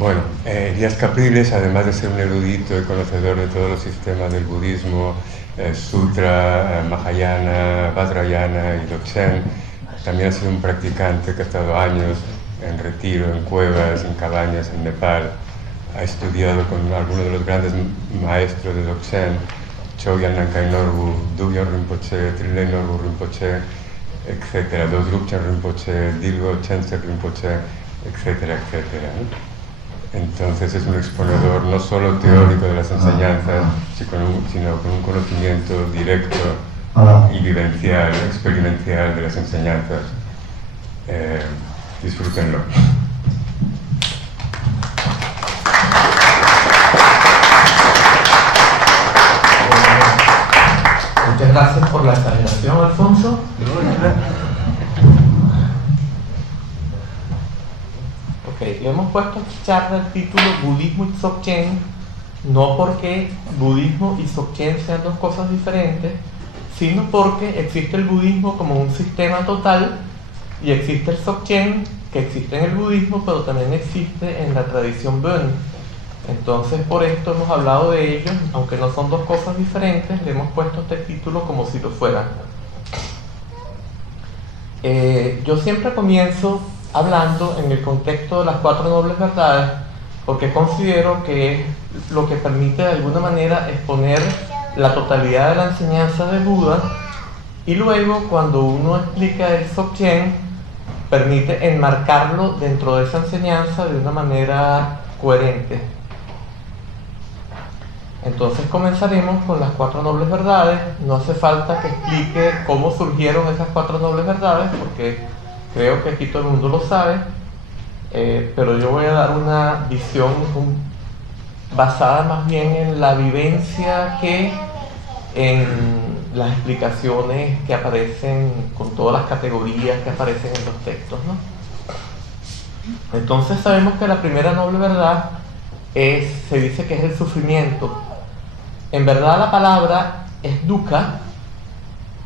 Bueno, Elías Capriles, además de ser un erudito y conocedor de todos los sistemas del budismo, Sutra, Mahayana, Vajrayana y Dzogchen, también ha sido un practicante que ha estado años en retiro, en cuevas, en cabañas en Nepal. Ha estudiado con algunos de los grandes maestros de Dzogchen, Chogyal Nankai Norbu, Dugyon Rinpoche, Trilay Norbu Rinpoche, etc., Dodrupchen Rinpoche, Dilgo Chense Rinpoche, etcétera, etcétera, ¿no? Entonces es un exponedor no solo teórico de las enseñanzas, sino con un conocimiento directo y vivencial, experimental de las enseñanzas. Disfrútenlo. Muchas gracias por la exageración, Alfonso. Le hemos puesto a esta charla el título Budismo y Dzogchen, no porque budismo y Dzogchen sean dos cosas diferentes, sino porque existe el budismo como un sistema total y existe el Dzogchen, que existe en el budismo, pero también existe en la tradición Bön. Entonces, por esto hemos hablado de ellos, aunque no son dos cosas diferentes, le hemos puesto este título como si lo fueran. Yo siempre comienzo hablando en el contexto de las cuatro nobles verdades, porque considero que es lo que permite de alguna manera exponer la totalidad de la enseñanza de Buda, y luego cuando uno explica el Dzogchen permite enmarcarlo dentro de esa enseñanza de una manera coherente. Entonces comenzaremos con las cuatro nobles verdades. No hace falta que explique cómo surgieron esas cuatro nobles verdades, porque creo que aquí todo el mundo lo sabe, pero yo voy a dar una visión basada más bien en la vivencia que en las explicaciones que aparecen con todas las categorías que aparecen en los textos, ¿no? Entonces sabemos que la primera noble verdad se dice que es el sufrimiento. En verdad la palabra es dukkha,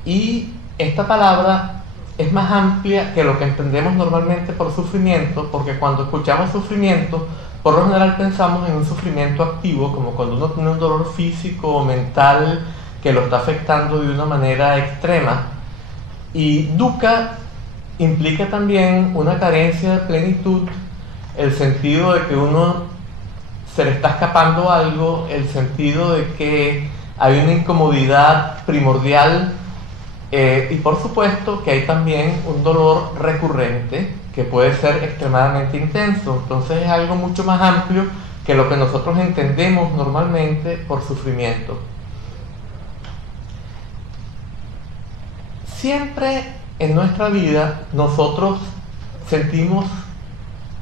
y esta palabra es más amplia que lo que entendemos normalmente por sufrimiento, porque cuando escuchamos sufrimiento, por lo general pensamos en un sufrimiento activo, como cuando uno tiene un dolor físico o mental que lo está afectando de una manera extrema. Y dukkha implica también una carencia de plenitud, el sentido de que uno se le está escapando algo, el sentido de que hay una incomodidad primordial, y por supuesto que hay también un dolor recurrente que puede ser extremadamente intenso. Entonces es algo mucho más amplio que lo que nosotros entendemos normalmente por sufrimiento. Siempre en nuestra vida nosotros sentimos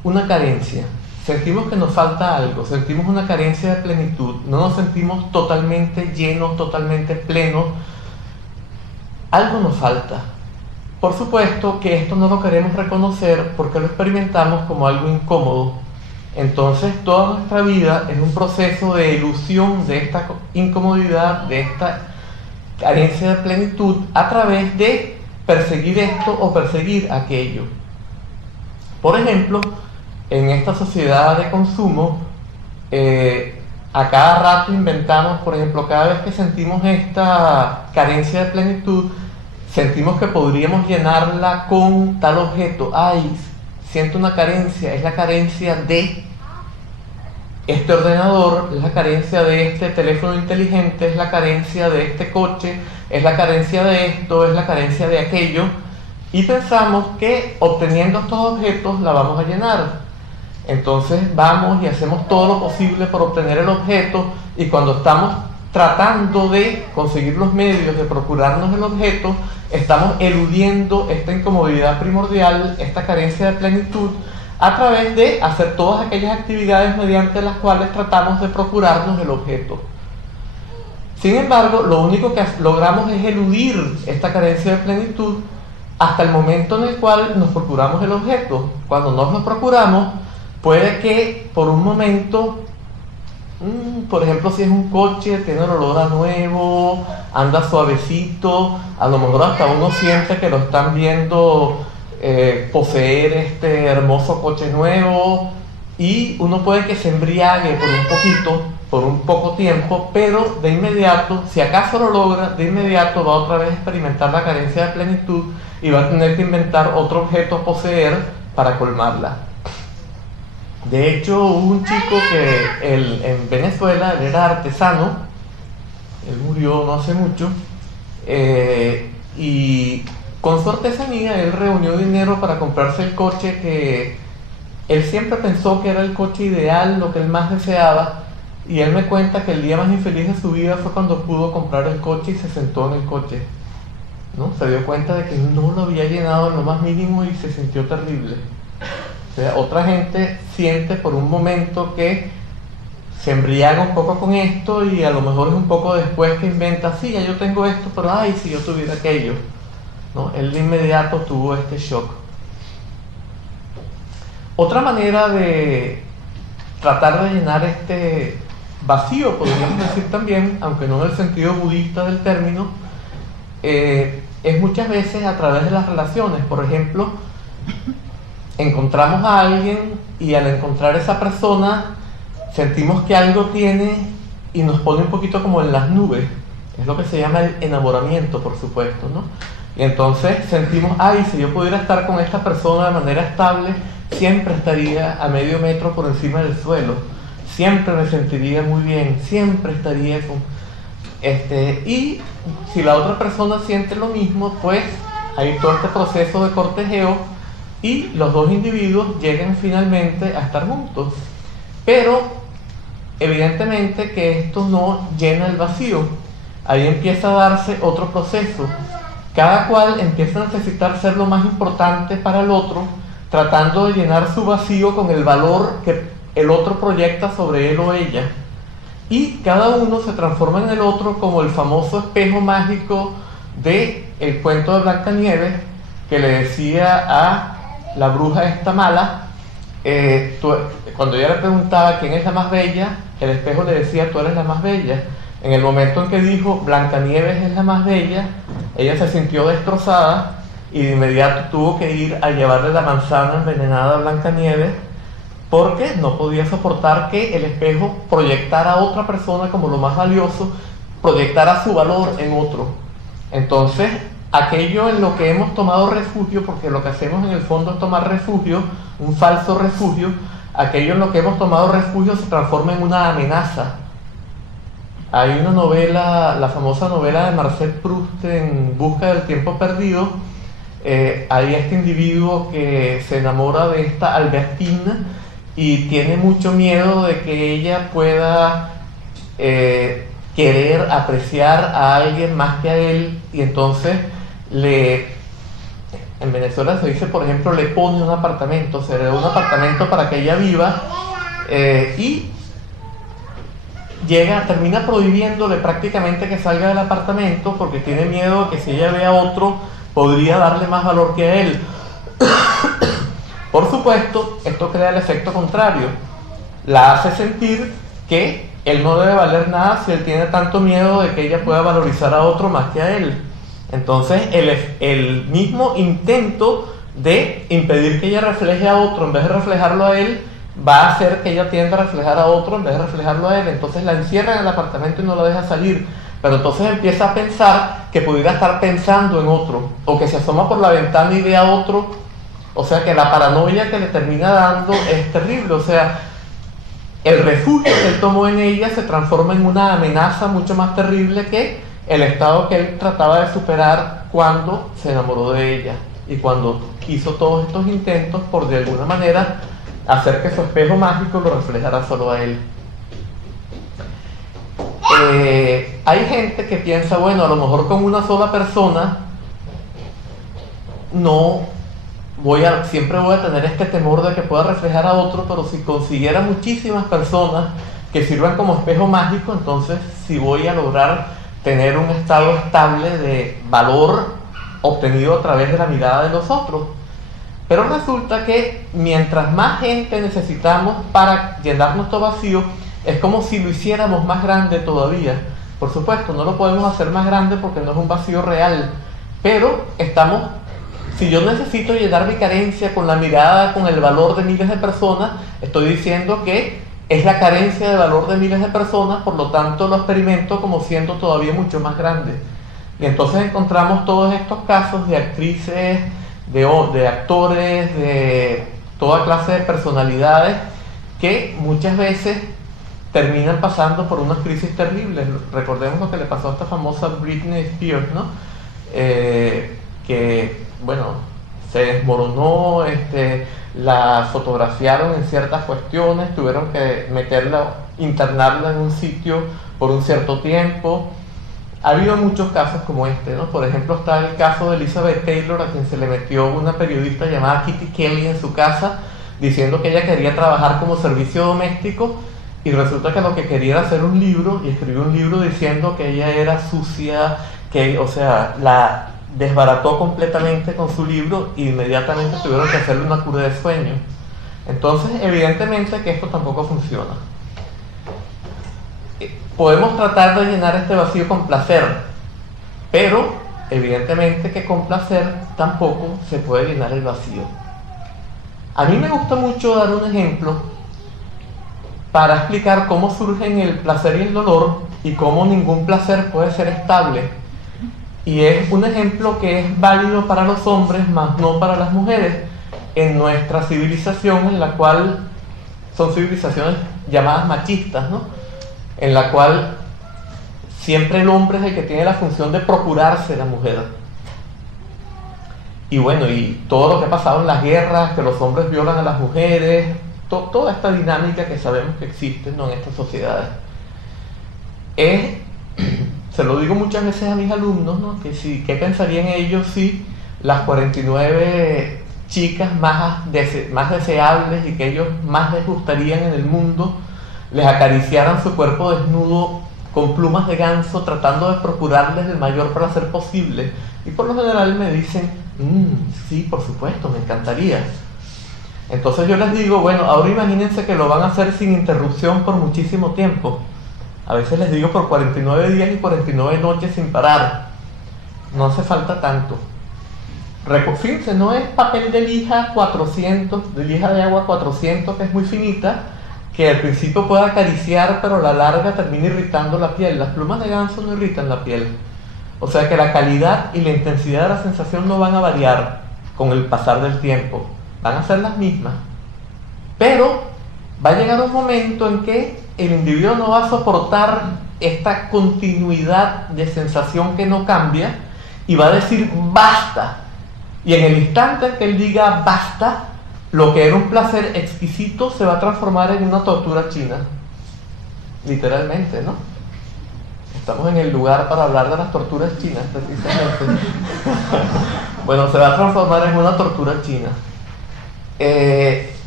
una carencia, sentimos que nos falta algo, sentimos una carencia de plenitud, no nos sentimos totalmente llenos, totalmente plenos. Algo nos falta. Por supuesto que esto no lo queremos reconocer porque lo experimentamos como algo incómodo. Entonces toda nuestra vida es un proceso de ilusión de esta incomodidad, de esta carencia de plenitud, a través de perseguir esto o perseguir aquello. Por ejemplo, en esta sociedad de consumo, a cada rato inventamos, por ejemplo, cada vez que sentimos esta carencia de plenitud, sentimos que podríamos llenarla con tal objeto. Ay, siento una carencia, es la carencia de este ordenador, es la carencia de este teléfono inteligente, es la carencia de este coche, es la carencia de esto, es la carencia de aquello, y pensamos que obteniendo estos objetos la vamos a llenar. Entonces vamos y hacemos todo lo posible por obtener el objeto, y cuando estamos tratando de conseguir los medios de procurarnos el objeto, estamos eludiendo esta incomodidad primordial, esta carencia de plenitud, a través de hacer todas aquellas actividades mediante las cuales tratamos de procurarnos el objeto. Sin embargo, lo único que logramos es eludir esta carencia de plenitud hasta el momento en el cual nos procuramos el objeto. Cuando nos lo procuramos, puede que por un momento, por ejemplo, si es un coche, tiene el olor a nuevo, anda suavecito, a lo mejor hasta uno siente que lo están viendo poseer este hermoso coche nuevo, y uno puede que se embriague por un poquito, por un poco tiempo, pero de inmediato, si acaso lo logra, de inmediato va otra vez a experimentar la carencia de plenitud y va a tener que inventar otro objeto a poseer para colmarla. De hecho, hubo un chico que en Venezuela, él era artesano, él murió no hace mucho, y con su artesanía él reunió dinero para comprarse el coche que él siempre pensó que era el coche ideal, lo que él más deseaba, y él me cuenta que el día más infeliz de su vida fue cuando pudo comprar el coche y se sentó en el coche, ¿no? Se dio cuenta de que no lo había llenado en lo más mínimo y se sintió terrible. O sea, otra gente siente por un momento que se embriaga un poco con esto y a lo mejor es un poco después que inventa, sí, ya yo tengo esto, pero ay, si yo tuviera aquello, ¿no? Él de inmediato tuvo este shock. Otra manera de tratar de llenar este vacío, podríamos decir también, aunque no en el sentido budista del término, es muchas veces a través de las relaciones. Por ejemplo, encontramos a alguien y al encontrar a esa persona sentimos que algo tiene y nos pone un poquito como en las nubes. Es lo que se llama el enamoramiento, por supuesto, ¿no? Y entonces sentimos, ay, si yo pudiera estar con esta persona de manera estable, siempre estaría a medio metro por encima del suelo, siempre me sentiría muy bien, siempre estaría con... y si la otra persona siente lo mismo, pues hay todo este proceso de cortejeo y los dos individuos llegan finalmente a estar juntos. Pero evidentemente que esto no llena el vacío. Ahí empieza a darse otro proceso. Cada cual empieza a necesitar ser lo más importante para el otro, tratando de llenar su vacío con el valor que el otro proyecta sobre él o ella. Y cada uno se transforma en el otro como el famoso espejo mágico del cuento de Blancanieves, que le decía a la bruja esta mala, cuando ella le preguntaba quién es la más bella, el espejo le decía, tú eres la más bella. En el momento en que dijo Blancanieves es la más bella, ella se sintió destrozada y de inmediato tuvo que ir a llevarle la manzana envenenada a Blancanieves, porque no podía soportar que el espejo proyectara a otra persona como lo más valioso, proyectara su valor en otro. Entonces, aquello en lo que hemos tomado refugio, porque lo que hacemos en el fondo es tomar refugio, un falso refugio, aquello en lo que hemos tomado refugio se transforma en una amenaza. Hay una novela, la famosa novela de Marcel Proust, En busca del tiempo perdido. Hay este individuo que se enamora de esta Albertina y tiene mucho miedo de que ella pueda querer apreciar a alguien más que a él, y entonces en Venezuela se dice, por ejemplo, le pone un apartamento, se le da un apartamento para que ella viva, y termina prohibiéndole prácticamente que salga del apartamento porque tiene miedo de que si ella ve a otro podría darle más valor que a él. Por supuesto, esto crea el efecto contrario, la hace sentir que él no debe valer nada si él tiene tanto miedo de que ella pueda valorizar a otro más que a él. Entonces el mismo intento de impedir que ella refleje a otro en vez de reflejarlo a él va a hacer que ella tienda a reflejar a otro en vez de reflejarlo a él. Entonces la encierra en el apartamento y no la deja salir, pero entonces empieza a pensar que pudiera estar pensando en otro, o que se asoma por la ventana y ve a otro. O sea que la paranoia que le termina dando es terrible. O sea, el refugio que él tomó en ella se transforma en una amenaza mucho más terrible que el estado que él trataba de superar cuando se enamoró de ella y cuando hizo todos estos intentos por de alguna manera hacer que su espejo mágico lo reflejara solo a él. Hay gente que piensa, bueno, a lo mejor con una sola persona siempre voy a tener este temor de que pueda reflejar a otro, pero si consiguiera muchísimas personas que sirvan como espejo mágico, entonces sí voy a lograr tener un estado estable de valor obtenido a través de la mirada de los otros. Pero resulta que mientras más gente necesitamos para llenar nuestro vacío, es como si lo hiciéramos más grande todavía. Por supuesto, no lo podemos hacer más grande porque no es un vacío real, pero estamos Si yo necesito llenar mi carencia con la mirada, con el valor de miles de personas, estoy diciendo que es la carencia de valor de miles de personas, por lo tanto lo experimento como siendo todavía mucho más grande. Y entonces encontramos todos estos casos de actrices, de actores, de toda clase de personalidades que muchas veces terminan pasando por unas crisis terribles. Recordemos lo que le pasó a esta famosa Britney Spears, ¿no? Que, bueno, se desmoronó, la fotografiaron en ciertas cuestiones, tuvieron que internarla en un sitio por un cierto tiempo. Ha habido muchos casos como este, ¿no? Por ejemplo, está el caso de Elizabeth Taylor, a quien se le metió una periodista llamada Kitty Kelly en su casa, diciendo que ella quería trabajar como servicio doméstico, y resulta que lo que quería era hacer un libro, y escribió un libro diciendo que ella era sucia, que, o sea, la desbarató completamente con su libro, e inmediatamente tuvieron que hacerle una cura de sueño. Entonces, evidentemente que esto tampoco funciona. Podemos tratar de llenar este vacío con placer, pero evidentemente que con placer tampoco se puede llenar el vacío. A mí me gusta mucho dar un ejemplo para explicar cómo surgen el placer y el dolor y cómo ningún placer puede ser estable. Y es un ejemplo que es válido para los hombres, más no para las mujeres, en nuestra civilización, en la cual son civilizaciones llamadas machistas, ¿no? En la cual siempre el hombre es el que tiene la función de procurarse la mujer. Y bueno, y todo lo que ha pasado en las guerras, que los hombres violan a las mujeres, toda esta dinámica que sabemos que existe, ¿no?, en estas sociedades. Se lo digo muchas veces a mis alumnos, ¿no?, que si, ¿qué pensarían ellos si las 49 chicas más deseables y que ellos más les gustarían en el mundo les acariciaran su cuerpo desnudo con plumas de ganso, tratando de procurarles el mayor placer posible? Y por lo general me dicen, sí, por supuesto, me encantaría. Entonces yo les digo, bueno, ahora imagínense que lo van a hacer sin interrupción por muchísimo tiempo. A veces les digo por 49 días y 49 noches sin parar. No hace falta tanto. Fíjense, no es papel de lija 400, de lija de agua 400, que es muy finita, que al principio puede acariciar, pero a la larga termina irritando la piel. Las plumas de ganso no irritan la piel. O sea que la calidad y la intensidad de la sensación no van a variar con el pasar del tiempo. Van a ser las mismas. Pero va a llegar un momento en que el individuo no va a soportar esta continuidad de sensación que no cambia y va a decir basta. Y en el instante en que él diga basta, lo que era un placer exquisito se va a transformar en una tortura china. Literalmente, ¿no? Estamos en el lugar para hablar de las torturas chinas, precisamente. Bueno, se va a transformar en una tortura china.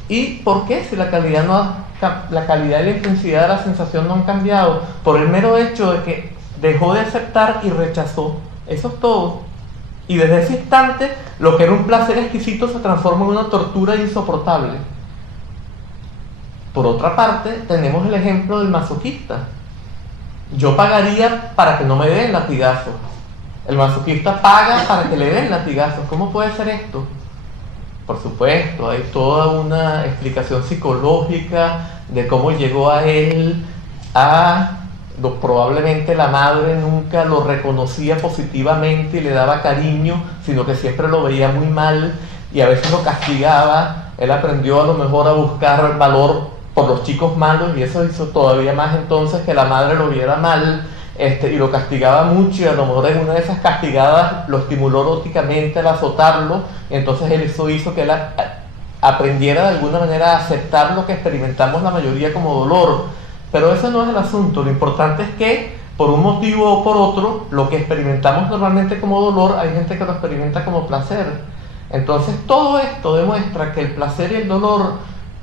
¿Y por qué? Si la calidad y la intensidad de la sensación no han cambiado, por el mero hecho de que dejó de aceptar y rechazó. Eso es todo. Y desde ese instante, lo que era un placer exquisito se transforma en una tortura insoportable. Por otra parte, tenemos el ejemplo del masoquista. Yo pagaría para que no me den latigazos. El masoquista paga para que le den latigazos. ¿Cómo puede ser esto? Por supuesto, hay toda una explicación psicológica de cómo llegó a él probablemente la madre nunca lo reconocía positivamente y le daba cariño, sino que siempre lo veía muy mal y a veces lo castigaba. Él aprendió a lo mejor a buscar valor por los chicos malos y eso hizo todavía más entonces que la madre lo viera mal, y lo castigaba mucho, y a lo mejor en una de esas castigadas lo estimuló eróticamente al azotarlo, y entonces eso hizo que él aprendiera de alguna manera a aceptar lo que experimentamos la mayoría como dolor. Pero ese no es el asunto. Lo importante es que, por un motivo o por otro, lo que experimentamos normalmente como dolor, hay gente que lo experimenta como placer. Entonces todo esto demuestra que el placer y el dolor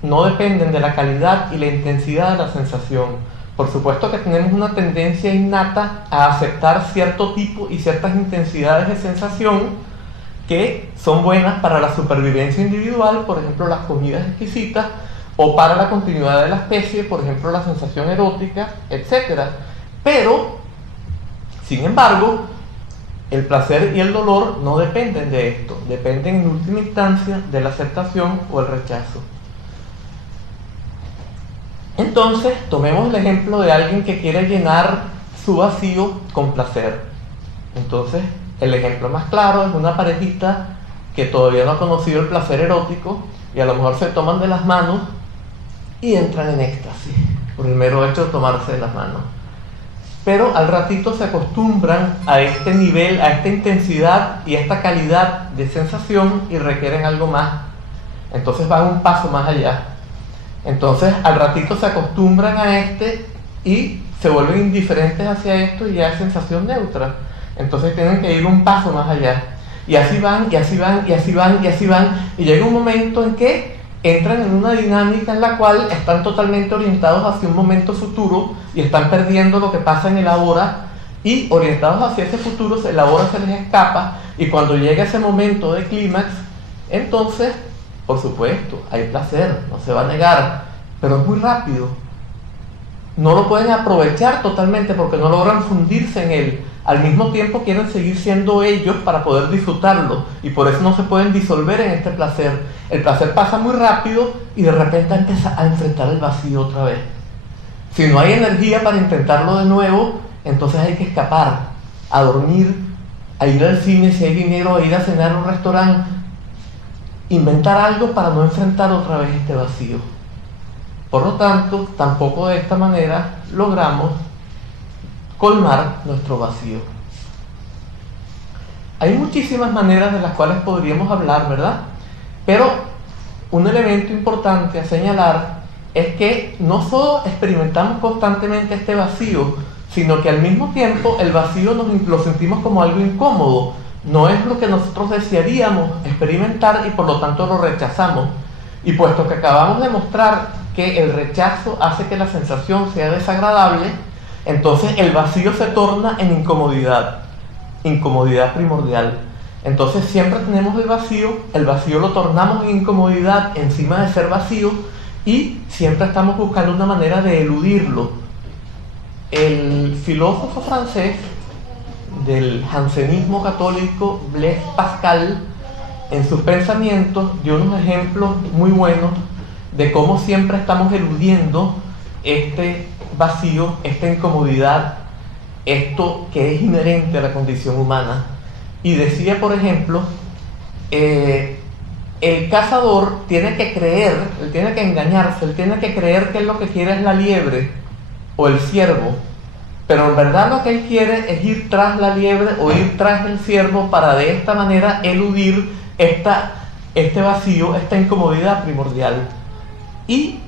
no dependen de la calidad y la intensidad de la sensación. Por supuesto que tenemos una tendencia innata a aceptar cierto tipo y ciertas intensidades de sensación que son buenas para la supervivencia individual, por ejemplo las comidas exquisitas, o para la continuidad de la especie, por ejemplo la sensación erótica, etc. Pero, sin embargo, El placer y el dolor no dependen de esto, dependen en última instancia de la aceptación o el rechazo. Entonces, tomemos el ejemplo de alguien que quiere llenar su vacío con placer. Entonces, el ejemplo más claro es una parejita que todavía no ha conocido el placer erótico y a lo mejor se toman de las manos y entran en éxtasis por el mero hecho de tomarse de las manos. Pero al ratito se acostumbran a este nivel, a esta intensidad y a esta calidad de sensación y requieren algo más. Entonces van un paso más allá. Entonces al ratito se acostumbran a y se vuelven indiferentes hacia esto y ya es sensación neutra. Entonces tienen que ir un paso más allá. Y así van, y así van, y así van, y así van. Y llega un momento en que entran en una dinámica en la cual están totalmente orientados hacia un momento futuro y están perdiendo lo que pasa en el ahora, y orientados hacia ese futuro, el ahora se les escapa, y cuando llega ese momento de clímax, entonces, por supuesto, hay placer, no se va a negar, pero es muy rápido. No lo pueden aprovechar totalmente porque no logran fundirse en él. Al mismo tiempo quieren seguir siendo ellos para poder disfrutarlo, y por eso no se pueden disolver en este placer. El placer pasa muy rápido y de repente empieza a enfrentar el vacío otra vez. Si no hay energía para intentarlo de nuevo, entonces hay que escapar, a dormir, a ir al cine si hay dinero, a ir a cenar a un restaurante, inventar algo para no enfrentar otra vez este vacío. Por lo tanto, tampoco de esta manera logramos colmar nuestro vacío. Hay muchísimas maneras de las cuales podríamos hablar, ¿verdad? Pero un elemento importante a señalar es que no solo experimentamos constantemente este vacío, sino que al mismo tiempo el vacío lo sentimos como algo incómodo. No es lo que nosotros desearíamos experimentar y por lo tanto lo rechazamos. Y puesto que acabamos de mostrar que el rechazo hace que la sensación sea desagradable, entonces el vacío se torna en incomodidad primordial. Entonces siempre tenemos el vacío lo tornamos en incomodidad encima de ser vacío, y siempre estamos buscando una manera de eludirlo. El filósofo francés del jansenismo católico, Blaise Pascal, en sus pensamientos dio unos ejemplos muy buenos de cómo siempre estamos eludiendo este vacío, esta incomodidad, esto que es inherente a la condición humana. Y decía, por ejemplo, el cazador tiene que creer, él tiene que engañarse, él tiene que creer que él lo que quiere es la liebre o el ciervo, pero en verdad lo que él quiere es ir tras la liebre o ir tras el ciervo para de esta manera eludir este vacío, esta incomodidad primordial. Y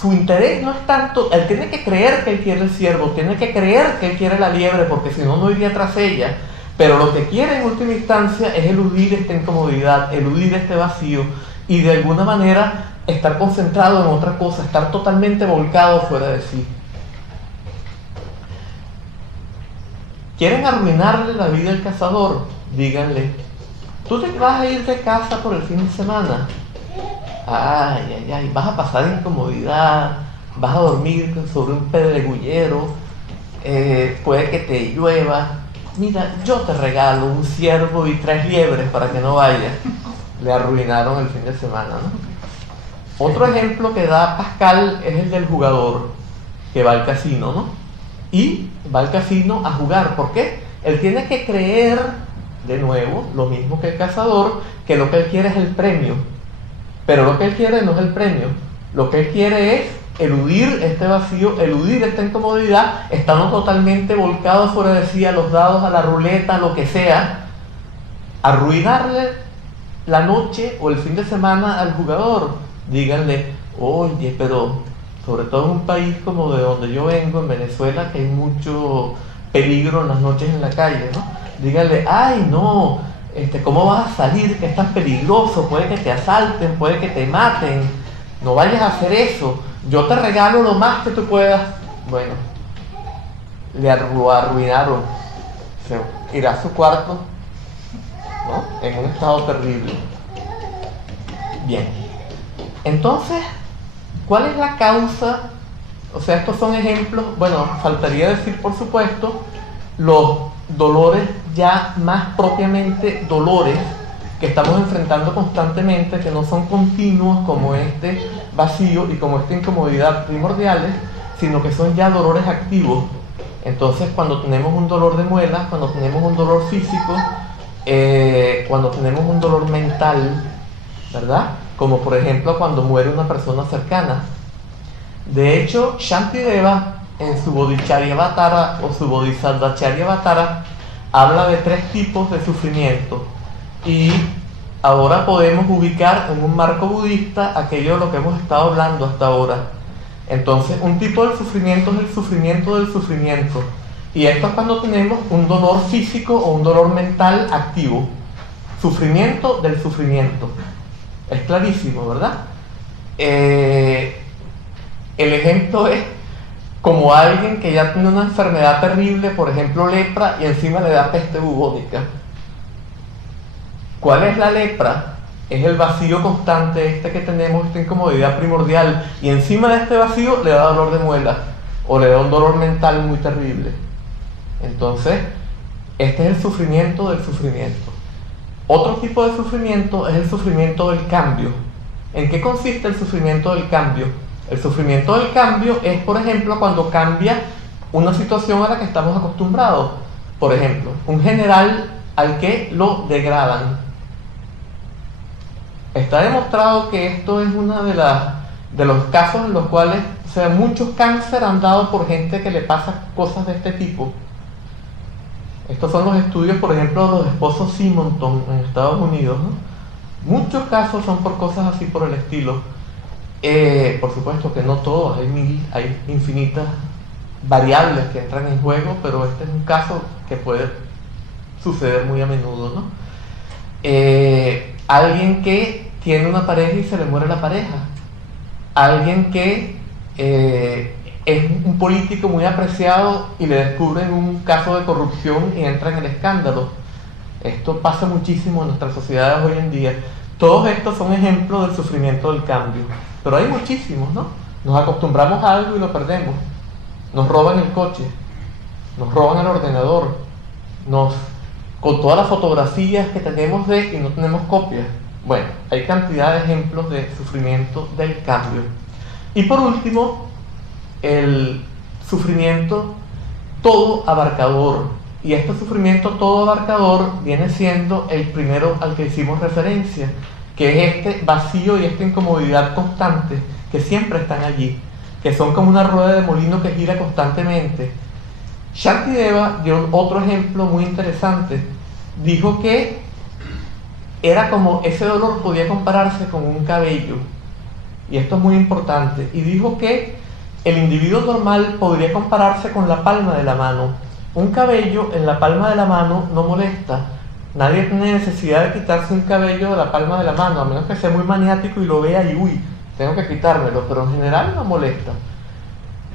su interés no es tanto, él tiene que creer que él quiere el ciervo, tiene que creer que él quiere la liebre, porque si no, no iría tras ella. Pero lo que quiere en última instancia es eludir esta incomodidad, eludir este vacío y de alguna manera estar concentrado en otra cosa, estar totalmente volcado fuera de sí. ¿Quieren arruinarle la vida al cazador? Díganle: tú te vas a ir de casa por el fin de semana. Ay, vas a pasar incomodidad, vas a dormir sobre un pedregullero, puede que te llueva. Mira, yo te regalo un ciervo y 3 liebres para que no vayas. Le arruinaron el fin de semana, ¿no? Otro ejemplo que da Pascal es el del jugador que va al casino, ¿no? Y va al casino a jugar. ¿Por qué? Él tiene que creer, de nuevo, lo mismo que el cazador, que lo que él quiere es el premio. Pero lo que él quiere no es el premio. Lo que él quiere es eludir este vacío, eludir esta incomodidad, estando totalmente volcado fuera de sí, a los dados, a la ruleta, lo que sea, arruinarle la noche o el fin de semana al jugador. Díganle: oye, pero sobre todo en un país como de donde yo vengo, en Venezuela, que hay mucho peligro en las noches en la calle, ¿no? Díganle: ay, no, ¿cómo vas a salir? Que es tan peligroso, puede que te asalten, puede que te maten, no vayas a hacer eso, yo te regalo lo más que tú puedas. Bueno, lo arruinaron, se irá a su cuarto, ¿no? En un estado terrible. Bien, entonces, ¿cuál es la causa? O sea, estos son ejemplos. Bueno, faltaría decir, por supuesto, los dolores ya más propiamente dolores que estamos enfrentando constantemente, que no son continuos como este vacío y como esta incomodidad primordiales, sino que son ya dolores activos. Entonces, cuando tenemos un dolor de muelas, cuando tenemos un dolor físico, cuando tenemos un dolor mental, ¿verdad? Como por ejemplo cuando muere una persona cercana. De hecho, Shantideva en su Bodhicharyavatara o su Bodhisattvacharyavatara habla de 3 tipos de sufrimiento, y ahora podemos ubicar en un marco budista aquello de lo que hemos estado hablando hasta ahora. Entonces, un tipo de sufrimiento es el sufrimiento del sufrimiento, y esto es cuando tenemos un dolor físico o un dolor mental activo. Sufrimiento del sufrimiento. Es clarísimo, ¿verdad? El ejemplo es como alguien que ya tiene una enfermedad terrible, por ejemplo lepra, y encima le da peste bubónica. ¿Cuál es la lepra? Es el vacío constante que tenemos, esta incomodidad primordial, y encima de este vacío le da dolor de muela o le da un dolor mental muy terrible. Entonces, este es el sufrimiento del sufrimiento. Otro tipo de sufrimiento es el sufrimiento del cambio. ¿En qué consiste el sufrimiento del cambio? El sufrimiento del cambio es, por ejemplo, cuando cambia una situación a la que estamos acostumbrados. Por ejemplo, un general al que lo degradan. Está demostrado que esto es uno de los casos en los cuales, o sea, muchos cánceres han dado por gente que le pasa cosas de este tipo. Estos son los estudios, por ejemplo, de los esposos Simonton en Estados Unidos, ¿no? Muchos casos son por cosas así por el estilo. Por supuesto que no todos, hay infinitas variables que entran en juego, pero este es un caso que puede suceder muy a menudo, ¿no? Alguien que tiene una pareja y se le muere la pareja. Alguien que es un político muy apreciado y le descubren un caso de corrupción y entra en el escándalo. Esto pasa muchísimo en nuestras sociedades hoy en día. Todos estos son ejemplos del sufrimiento del cambio, pero hay muchísimos, ¿no? Nos acostumbramos a algo y lo perdemos. Nos roban el coche, nos roban el ordenador, con todas las fotografías que tenemos y no tenemos copias. Bueno, hay cantidad de ejemplos de sufrimiento del cambio. Y por último, el sufrimiento todo abarcador. Y este sufrimiento todo abarcador viene siendo el primero al que hicimos referencia, que es este vacío y esta incomodidad constante que siempre están allí, que son como una rueda de molino que gira constantemente. Shantideva dio otro ejemplo muy interesante. Dijo que era como ese dolor podía compararse con un cabello, y esto es muy importante, y dijo que el individuo normal podría compararse con la palma de la mano. Un cabello en la palma de la mano no molesta. Nadie tiene necesidad de quitarse un cabello de la palma de la mano, a menos que sea muy maniático y lo vea y uy, tengo que quitármelo, pero en general no molesta.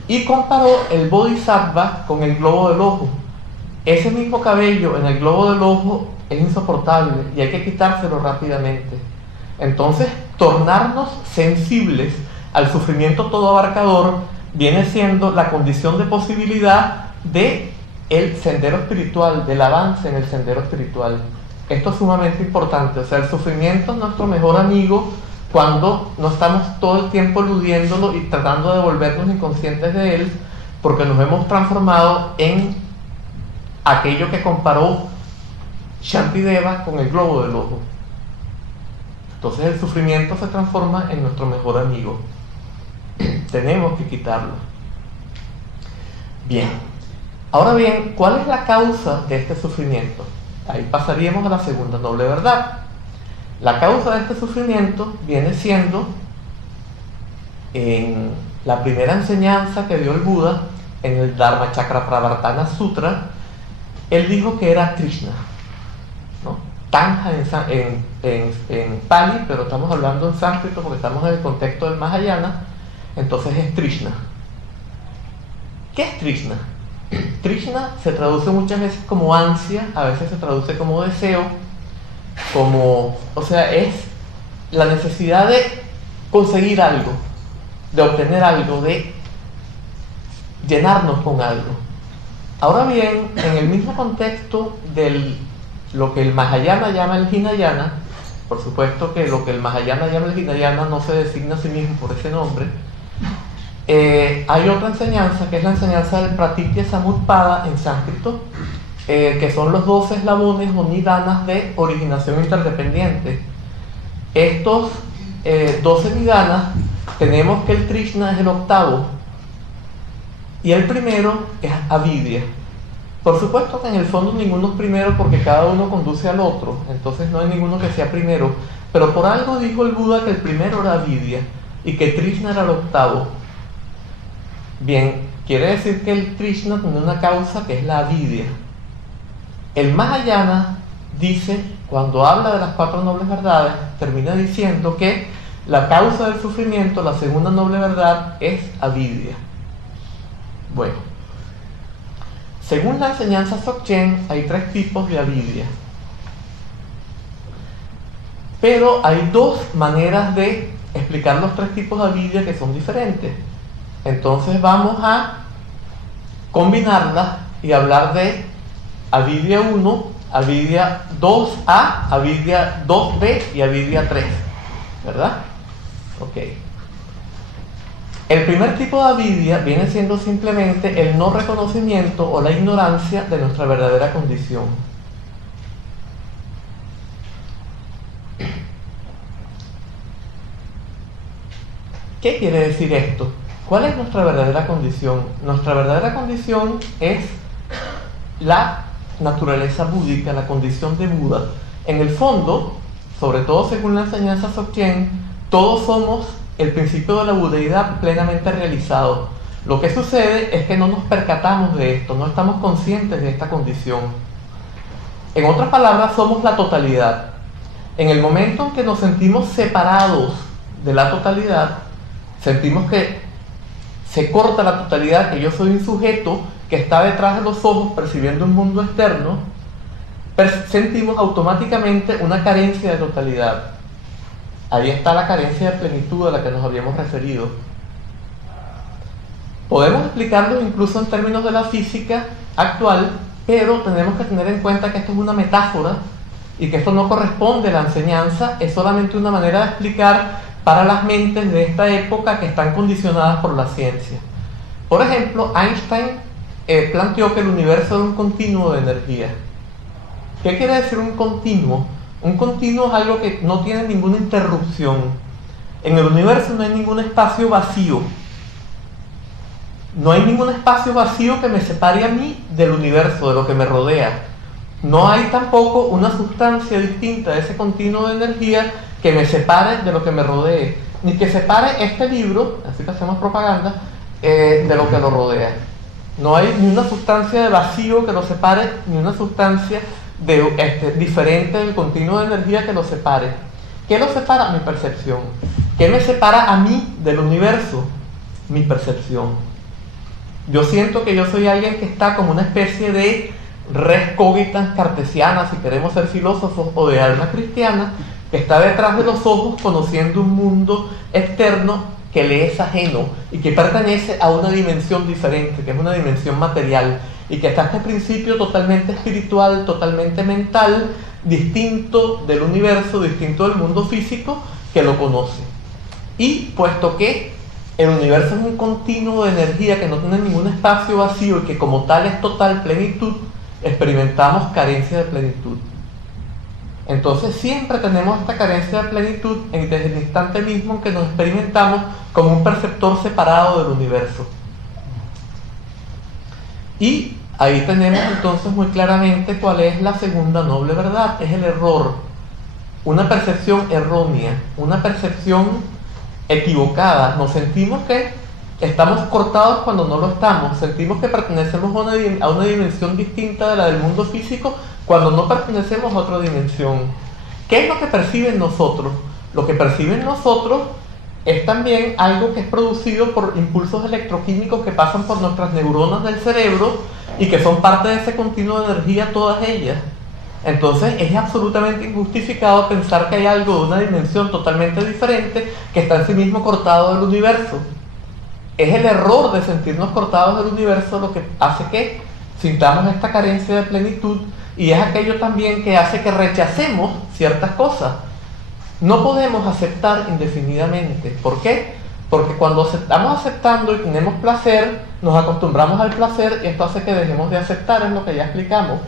Y comparó el bodhisattva con el globo del ojo. Ese mismo cabello en el globo del ojo es insoportable y hay que quitárselo rápidamente. Entonces, tornarnos sensibles al sufrimiento todo abarcador viene siendo la condición de posibilidad de el sendero espiritual, del avance en el sendero espiritual. Esto es sumamente importante. O sea, el sufrimiento es nuestro mejor amigo cuando no estamos todo el tiempo eludiéndolo y tratando de volvernos inconscientes de él, porque nos hemos transformado en aquello que comparó Shantideva con el globo del ojo. Entonces el sufrimiento se transforma en nuestro mejor amigo. Tenemos que quitarlo. Bien. Ahora bien, ¿cuál es la causa de este sufrimiento? Ahí pasaríamos a la segunda noble verdad. La causa de este sufrimiento viene siendo, en la primera enseñanza que dio el Buda, en el Dharmachakrapravartana Sutra, él dijo que era Krishna, ¿no? Tanja en Pali, pero estamos hablando en sánscrito porque estamos en el contexto del Mahayana, entonces es Krishna. ¿Qué es Krishna? Krishna se traduce muchas veces como ansia, a veces se traduce como deseo, o sea, es la necesidad de conseguir algo, de obtener algo, de llenarnos con algo. Ahora bien, en el mismo contexto de lo que el Mahayana llama el Hinayana, por supuesto que lo que el Mahayana llama el Hinayana no se designa a sí mismo por ese nombre, hay otra enseñanza que es la enseñanza del Pratitya Samutpada en sánscrito, que son los 12 eslabones o nidanas de originación interdependiente. Estos 12 nidanas, tenemos que el Trishna es el octavo y el primero es avidya. Por supuesto que en el fondo ninguno es primero porque cada uno conduce al otro, entonces no hay ninguno que sea primero, pero por algo dijo el Buda que el primero era avidya y que Trishna era el octavo. Bien, quiere decir que el Trishna tiene una causa que es la avidya. El Mahayana dice, cuando habla de las 4 nobles verdades, termina diciendo que la causa del sufrimiento, la segunda noble verdad, es avidya. Bueno, según la enseñanza Dzogchen, hay 3 tipos de avidya. Pero hay 2 maneras de explicar los 3 tipos de avidya que son diferentes. Entonces vamos a combinarlas y hablar de avidya 1, avidya 2A, avidya 2B y avidya 3, ¿verdad? Ok. El primer tipo de avidya viene siendo simplemente el no reconocimiento o la ignorancia de nuestra verdadera condición. ¿Qué quiere decir esto? ¿Cuál es nuestra verdadera condición? Nuestra verdadera condición es la naturaleza búdica, la condición de Buda. En el fondo, sobre todo según la enseñanza Dzogchen, todos somos el principio de la budeidad plenamente realizado. Lo que sucede es que no nos percatamos de esto, no estamos conscientes de esta condición. En otras palabras, somos la totalidad. En el momento en que nos sentimos separados de la totalidad, sentimos que se corta la totalidad, que yo soy un sujeto que está detrás de los ojos percibiendo un mundo externo, sentimos automáticamente una carencia de totalidad. Ahí está la carencia de plenitud a la que nos habíamos referido. Podemos explicarlo incluso en términos de la física actual, pero tenemos que tener en cuenta que esto es una metáfora y que esto no corresponde a la enseñanza, es solamente una manera de explicar para las mentes de esta época que están condicionadas por la ciencia. Por ejemplo, Einstein planteó que el universo era un continuo de energía. ¿Qué quiere decir un continuo? Un continuo es algo que no tiene ninguna interrupción. En el universo no hay ningún espacio vacío. No hay ningún espacio vacío que me separe a mí del universo, de lo que me rodea. No hay tampoco una sustancia distinta de ese continuo de energía que me separe de lo que me rodee, ni que separe este libro, así que hacemos propaganda, de lo que lo rodea. No hay ni una sustancia de vacío que lo separe, ni una sustancia diferente del continuo de energía que lo separe. ¿Qué lo separa? Mi percepción. ¿Qué me separa a mí del universo? Mi percepción. Yo siento que yo soy alguien que está como una especie de res cogitans cartesiana, si queremos ser filósofos, o de alma cristiana, que está detrás de los ojos conociendo un mundo externo que le es ajeno y que pertenece a una dimensión diferente, que es una dimensión material, y que está este principio totalmente espiritual, totalmente mental, distinto del universo, distinto del mundo físico, que lo conoce. Y puesto que el universo es un continuo de energía que no tiene ningún espacio vacío y que como tal es total plenitud, experimentamos carencia de plenitud. Entonces siempre tenemos esta carencia de plenitud desde el instante mismo en que nos experimentamos como un perceptor separado del universo. Y ahí tenemos entonces muy claramente cuál es la segunda noble verdad, es el error. Una percepción errónea, una percepción equivocada. Nos sentimos que estamos cortados cuando no lo estamos, sentimos que pertenecemos a una dimensión distinta de la del mundo físico cuando no pertenecemos a otra dimensión. ¿Qué es lo que perciben nosotros? Lo que perciben nosotros es también algo que es producido por impulsos electroquímicos que pasan por nuestras neuronas del cerebro y que son parte de ese continuo de energía, todas ellas. Entonces es absolutamente injustificado pensar que hay algo de una dimensión totalmente diferente que está en sí mismo cortado del universo. Es el error de sentirnos cortados del universo lo que hace que sintamos esta carencia de plenitud, y es aquello también que hace que rechacemos ciertas cosas. No podemos aceptar indefinidamente. ¿Por qué? Porque cuando estamos aceptando y tenemos placer, nos acostumbramos al placer y esto hace que dejemos de aceptar, es lo que ya explicamos.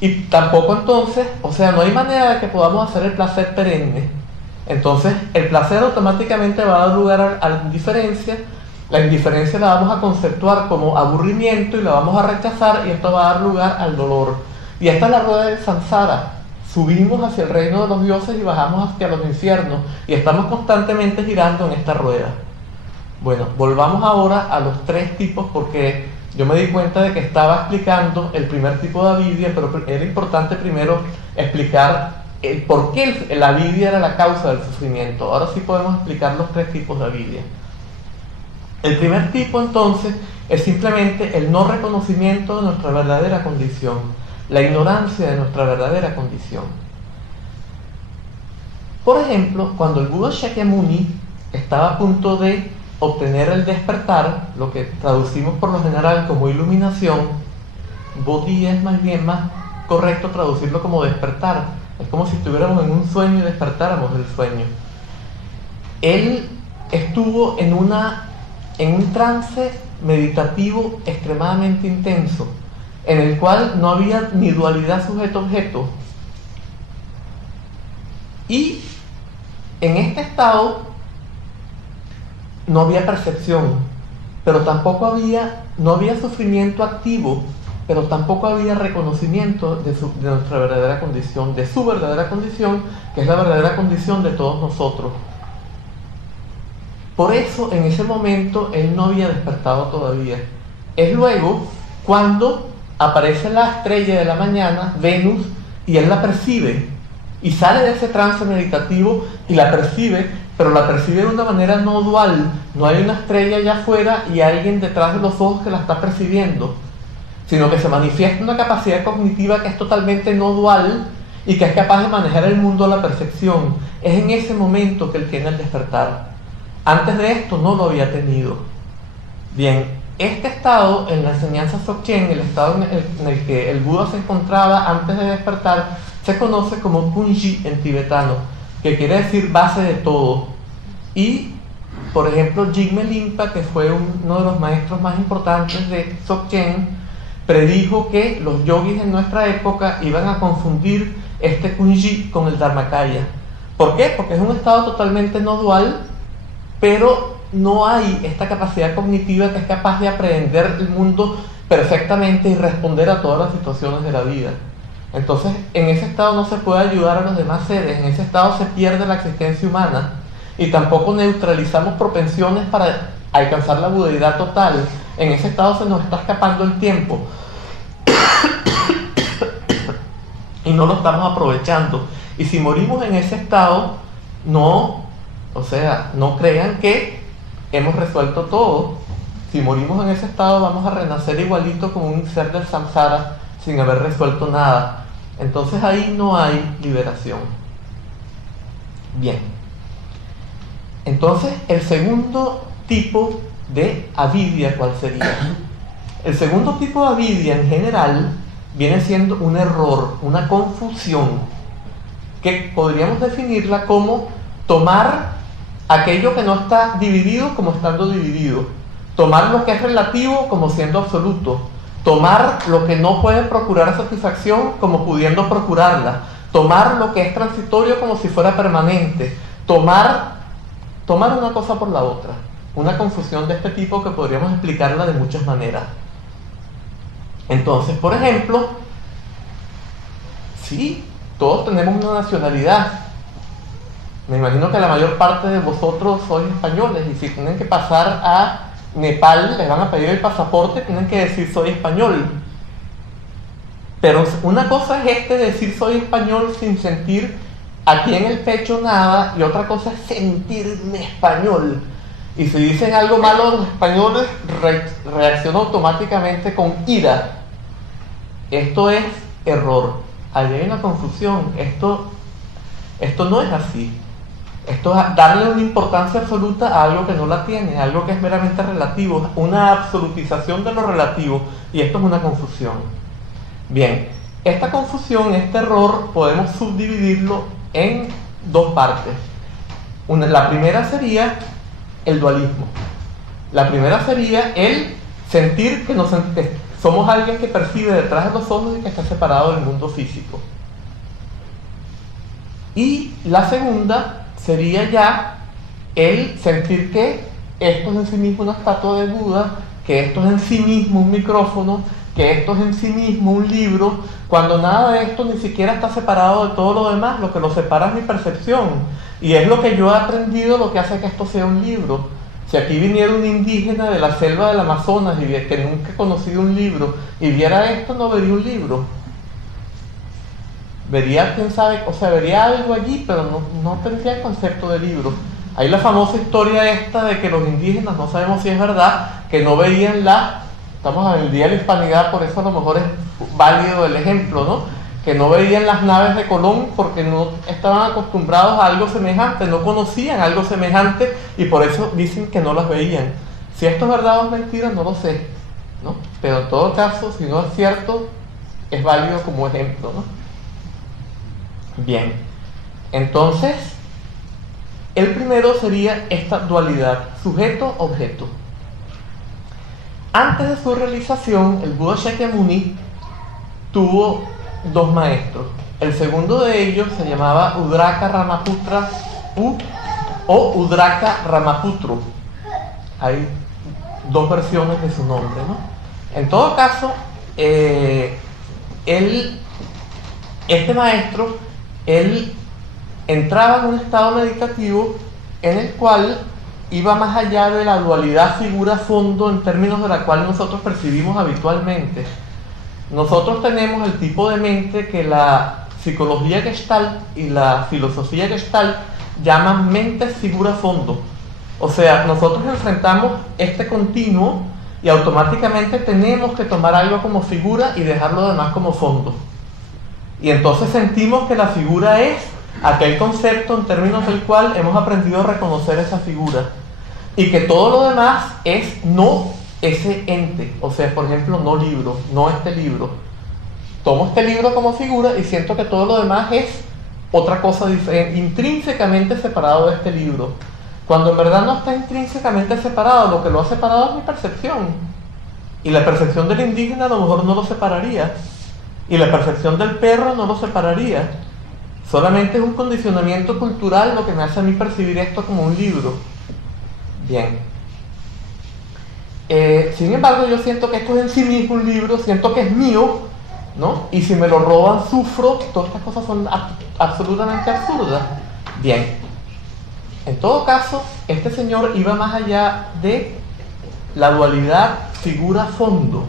Y tampoco entonces, o sea, no hay manera de que podamos hacer el placer perenne. Entonces, el placer automáticamente va a dar lugar a la indiferencia. La indiferencia la vamos a conceptuar como aburrimiento y la vamos a rechazar, y esto va a dar lugar al dolor. Y esta es la rueda del samsara. Subimos hacia el reino de los dioses y bajamos hacia los infiernos, y estamos constantemente girando en esta rueda. Bueno, volvamos ahora a los tres tipos, porque yo me di cuenta de que estaba explicando el primer tipo de avidya, pero era importante primero explicar el por qué la avidya era la causa del sufrimiento. Ahora sí podemos explicar los tres tipos de avidya. El primer tipo, entonces, es simplemente el no reconocimiento de nuestra verdadera condición, la ignorancia de nuestra verdadera condición. Por ejemplo, cuando el Buda Shakyamuni estaba a punto de obtener el despertar, lo que traducimos por lo general como iluminación, bodhi es más bien más correcto traducirlo como despertar. Es como si estuviéramos en un sueño y despertáramos del sueño. Él estuvo en un trance meditativo extremadamente intenso, en el cual no había ni dualidad sujeto-objeto. Y en este estado no había percepción, pero tampoco no había sufrimiento activo, pero tampoco había reconocimiento de nuestra verdadera condición, de su verdadera condición, que es la verdadera condición de todos nosotros. Por eso, en ese momento, él no había despertado todavía. Es luego cuando aparece la estrella de la mañana, Venus, y él la percibe, y sale de ese trance meditativo y la percibe, pero la percibe de una manera no dual. No hay una estrella allá afuera y alguien detrás de los ojos que la está percibiendo, sino que se manifiesta una capacidad cognitiva que es totalmente no dual y que es capaz de manejar el mundo a la perfección. Es en ese momento que él tiene el despertar. Antes de esto no lo había tenido. Bien, este estado en la enseñanza Dzogchen, el estado en el que el Buda se encontraba antes de despertar, se conoce como Punji en tibetano, que quiere decir base de todo. Y, por ejemplo, Jigme Limpa, que fue uno de los maestros más importantes de Dzogchen, predijo que los yogis en nuestra época iban a confundir este Punji con el Dharmakaya. ¿Por qué? Porque es un estado totalmente no dual, pero no hay esta capacidad cognitiva que es capaz de aprehender el mundo perfectamente y responder a todas las situaciones de la vida. Entonces, en ese estado no se puede ayudar a los demás seres, en ese estado se pierde la existencia humana y tampoco neutralizamos propensiones para alcanzar la budeidad total. En ese estado se nos está escapando el tiempo y no lo estamos aprovechando. Y si morimos en ese estado, no crean que hemos resuelto todo. Si morimos en ese estado, vamos a renacer igualito como un ser del samsara sin haber resuelto nada. Entonces ahí no hay liberación. Bien. Entonces, el segundo tipo de avidya, ¿cuál sería? El segundo tipo de avidya en general viene siendo un error, una confusión, que podríamos definirla como tomar aquello que no está dividido como estando dividido, tomar lo que es relativo como siendo absoluto, tomar lo que no puede procurar satisfacción como pudiendo procurarla, tomar lo que es transitorio como si fuera permanente, tomar una cosa por la otra. Una confusión de este tipo que podríamos explicarla de muchas maneras. Entonces, por ejemplo, sí, todos tenemos una nacionalidad. Me imagino que la mayor parte de vosotros sois españoles, y si tienen que pasar a Nepal, les van a pedir el pasaporte, tienen que decir soy español. Pero una cosa es decir soy español sin sentir aquí en el pecho nada, y otra cosa es sentirme español. Y si dicen algo malo los españoles, reaccionan automáticamente con ira. Esto es error. Allí hay una confusión. Esto no es así. Esto es darle una importancia absoluta a algo que no la tiene, a algo que es meramente relativo, una absolutización de lo relativo, y esto es una confusión. Bien, esta confusión, este error, podemos subdividirlo en dos partes. La primera sería el dualismo. La primera sería el sentir que somos alguien que percibe detrás de los ojos y que está separado del mundo físico. Y la segunda sería ya el sentir que esto es en sí mismo una estatua de Buda, que esto es en sí mismo un micrófono, que esto es en sí mismo un libro, cuando nada de esto ni siquiera está separado de todo lo demás. Lo que lo separa es mi percepción, y es lo que yo he aprendido lo que hace que esto sea un libro. Si aquí viniera un indígena de la selva del Amazonas y que nunca ha conocido un libro y viera esto, no vería un libro. Vería, quién sabe, o sea, vería algo allí, pero no tendría el concepto de libro. Hay la famosa historia esta de que los indígenas, no sabemos si es verdad, que no veían estamos en el Día de la Hispanidad, por eso a lo mejor es válido el ejemplo, ¿no? Que no veían las naves de Colón porque no estaban acostumbrados a algo semejante, no conocían algo semejante, y por eso dicen que no las veían. Si esto es verdad o es mentira, no lo sé, ¿no? Pero en todo caso, si no es cierto, es válido como ejemplo, ¿no? Bien, entonces, el primero sería esta dualidad, sujeto-objeto. Antes de su realización, el Buda Shakyamuni tuvo dos maestros. El segundo de ellos se llamaba Udraka Ramaputra o Udraka Ramaputro. Hay dos versiones de su nombre, ¿no? En todo caso, este maestro, él entraba en un estado meditativo en el cual iba más allá de la dualidad figura-fondo en términos de la cual nosotros percibimos habitualmente. Nosotros tenemos el tipo de mente que la psicología Gestalt y la filosofía Gestalt llaman mentes figura-fondo. O sea, nosotros enfrentamos este continuo y automáticamente tenemos que tomar algo como figura y dejar lo demás como fondo. Y entonces sentimos que la figura es aquel concepto en términos del cual hemos aprendido a reconocer esa figura, y que todo lo demás es no ese ente. O sea, por ejemplo, no libro, no este libro. Tomo este libro como figura y siento que todo lo demás es otra cosa diferente, intrínsecamente separado de este libro, cuando en verdad no está intrínsecamente separado. Lo que lo ha separado es mi percepción, y la percepción del indígena a lo mejor no lo separaría, y la percepción del perro no lo separaría. Solamente es un condicionamiento cultural lo que me hace a mí percibir esto como un libro. Bien. Sin embargo, yo siento que esto es en sí mismo un libro, siento que es mío, ¿no? Y si me lo roban, sufro. Todas estas cosas son absolutamente absurdas. Bien. En todo caso, este señor iba más allá de la dualidad figura-fondo.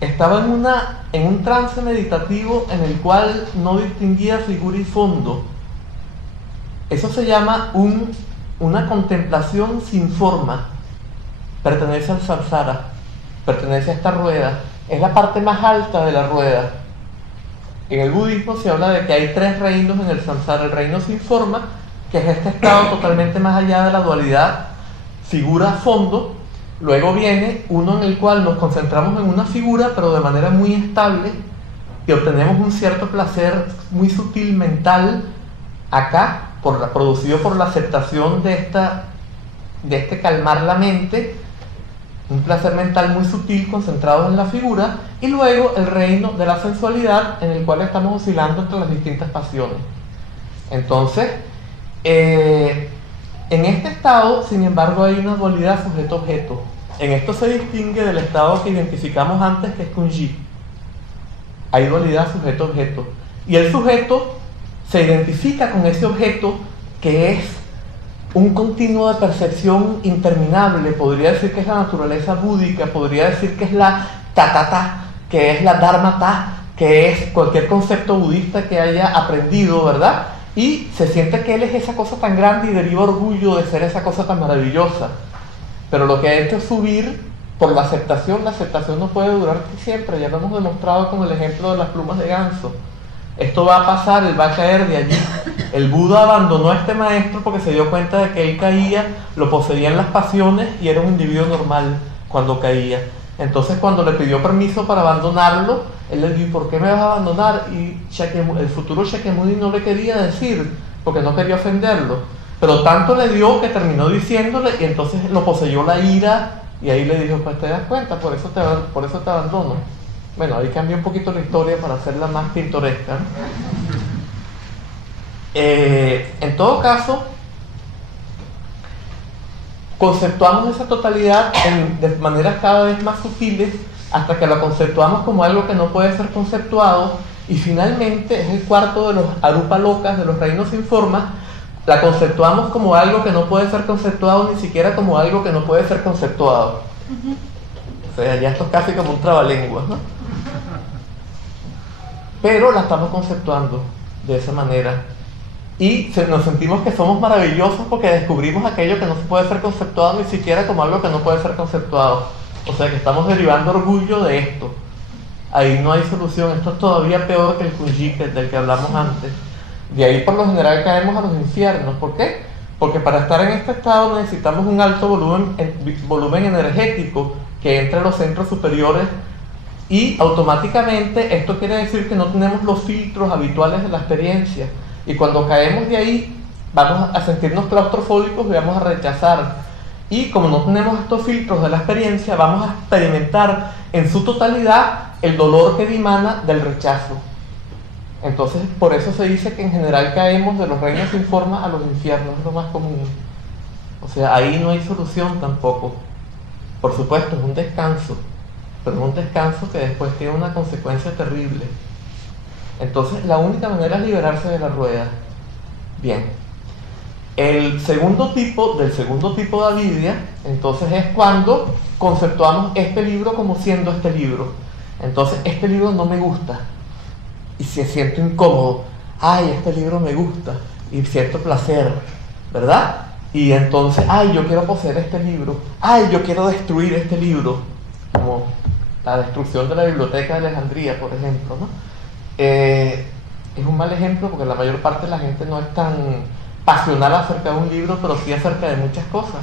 Estaba en un trance meditativo en el cual no distinguía figura y fondo. Eso se llama una contemplación sin forma. Pertenece al samsara, pertenece a esta rueda. Es la parte más alta de la rueda. En el budismo se habla de que hay tres reinos en el samsara. El reino sin forma, que es este estado totalmente más allá de la dualidad figura-fondo. Luego viene uno en el cual nos concentramos en una figura, pero de manera muy estable, y obtenemos un cierto placer muy sutil mental acá, producido por la aceptación de este calmar la mente, un placer mental muy sutil concentrado en la figura. Y luego el reino de la sensualidad, en el cual estamos oscilando entre las distintas pasiones. Entonces, en este estado, sin embargo, hay una dualidad sujeto-objeto. En esto se distingue del estado que identificamos antes, que es Kunji. Hay dualidad sujeto-objeto. Y el sujeto se identifica con ese objeto que es un continuo de percepción interminable. Podría decir que es la naturaleza búdica, podría decir que es la tatata, que es la dharmata, que es cualquier concepto budista que haya aprendido, ¿verdad? Y se siente que él es esa cosa tan grande y deriva orgullo de ser esa cosa tan maravillosa. Pero lo que ha hecho es subir por la aceptación no puede durar siempre. Ya lo hemos demostrado con el ejemplo de las plumas de ganso. Esto va a pasar, él va a caer de allí. El Buda abandonó a este maestro porque se dio cuenta de que él caía, lo poseían las pasiones y era un individuo normal cuando caía. Entonces cuando le pidió permiso para abandonarlo, él le dijo, ¿por qué me vas a abandonar? Y el futuro Shakyamuni no le quería decir, porque no quería ofenderlo. Pero tanto le dio que terminó diciéndole y entonces lo poseyó la ira y ahí le dijo, pues te das cuenta, por eso te abandono. Bueno, ahí cambió un poquito la historia para hacerla más pintoresca, ¿no? En todo caso, conceptuamos esa totalidad de maneras cada vez más sutiles hasta que la conceptuamos como algo que no puede ser conceptuado y finalmente es el cuarto de los Arupa Lokas, de los reinos sin forma, la conceptuamos como algo que no puede ser conceptuado ni siquiera como algo que no puede ser conceptuado. O sea, ya esto es casi como un trabalenguas, ¿no? Pero la estamos conceptuando de esa manera. Y nos sentimos que somos maravillosos porque descubrimos aquello que no se puede ser conceptuado ni siquiera como algo que no puede ser conceptuado. O sea que estamos derivando orgullo de esto. Ahí no hay solución. Esto es todavía peor que el Kunjike del que hablamos antes. De ahí por lo general caemos a los infiernos. ¿Por qué? Porque para estar en este estado necesitamos un alto volumen energético que entre a los centros superiores y automáticamente esto quiere decir que no tenemos los filtros habituales de la experiencia. Y cuando caemos de ahí, vamos a sentirnos claustrofóbicos y vamos a rechazar. Y como no tenemos estos filtros de la experiencia, vamos a experimentar en su totalidad el dolor que dimana del rechazo. Entonces, por eso se dice que en general caemos de los reinos sin forma a los infiernos, es lo más común. O sea, ahí no hay solución tampoco. Por supuesto, es un descanso, pero es un descanso que después tiene una consecuencia terrible. Entonces, la única manera es liberarse de la rueda. Bien. El segundo tipo de avidia, entonces es cuando conceptuamos este libro como siendo este libro. Entonces, este libro no me gusta. Y se siento incómodo. Ay, este libro me gusta. Y siento placer. ¿Verdad? Y entonces, ay, yo quiero poseer este libro. Ay, yo quiero destruir este libro. Como la destrucción de la biblioteca de Alejandría, por ejemplo, ¿no? Es un mal ejemplo porque la mayor parte de la gente no es tan pasional acerca de un libro, pero sí acerca de muchas cosas.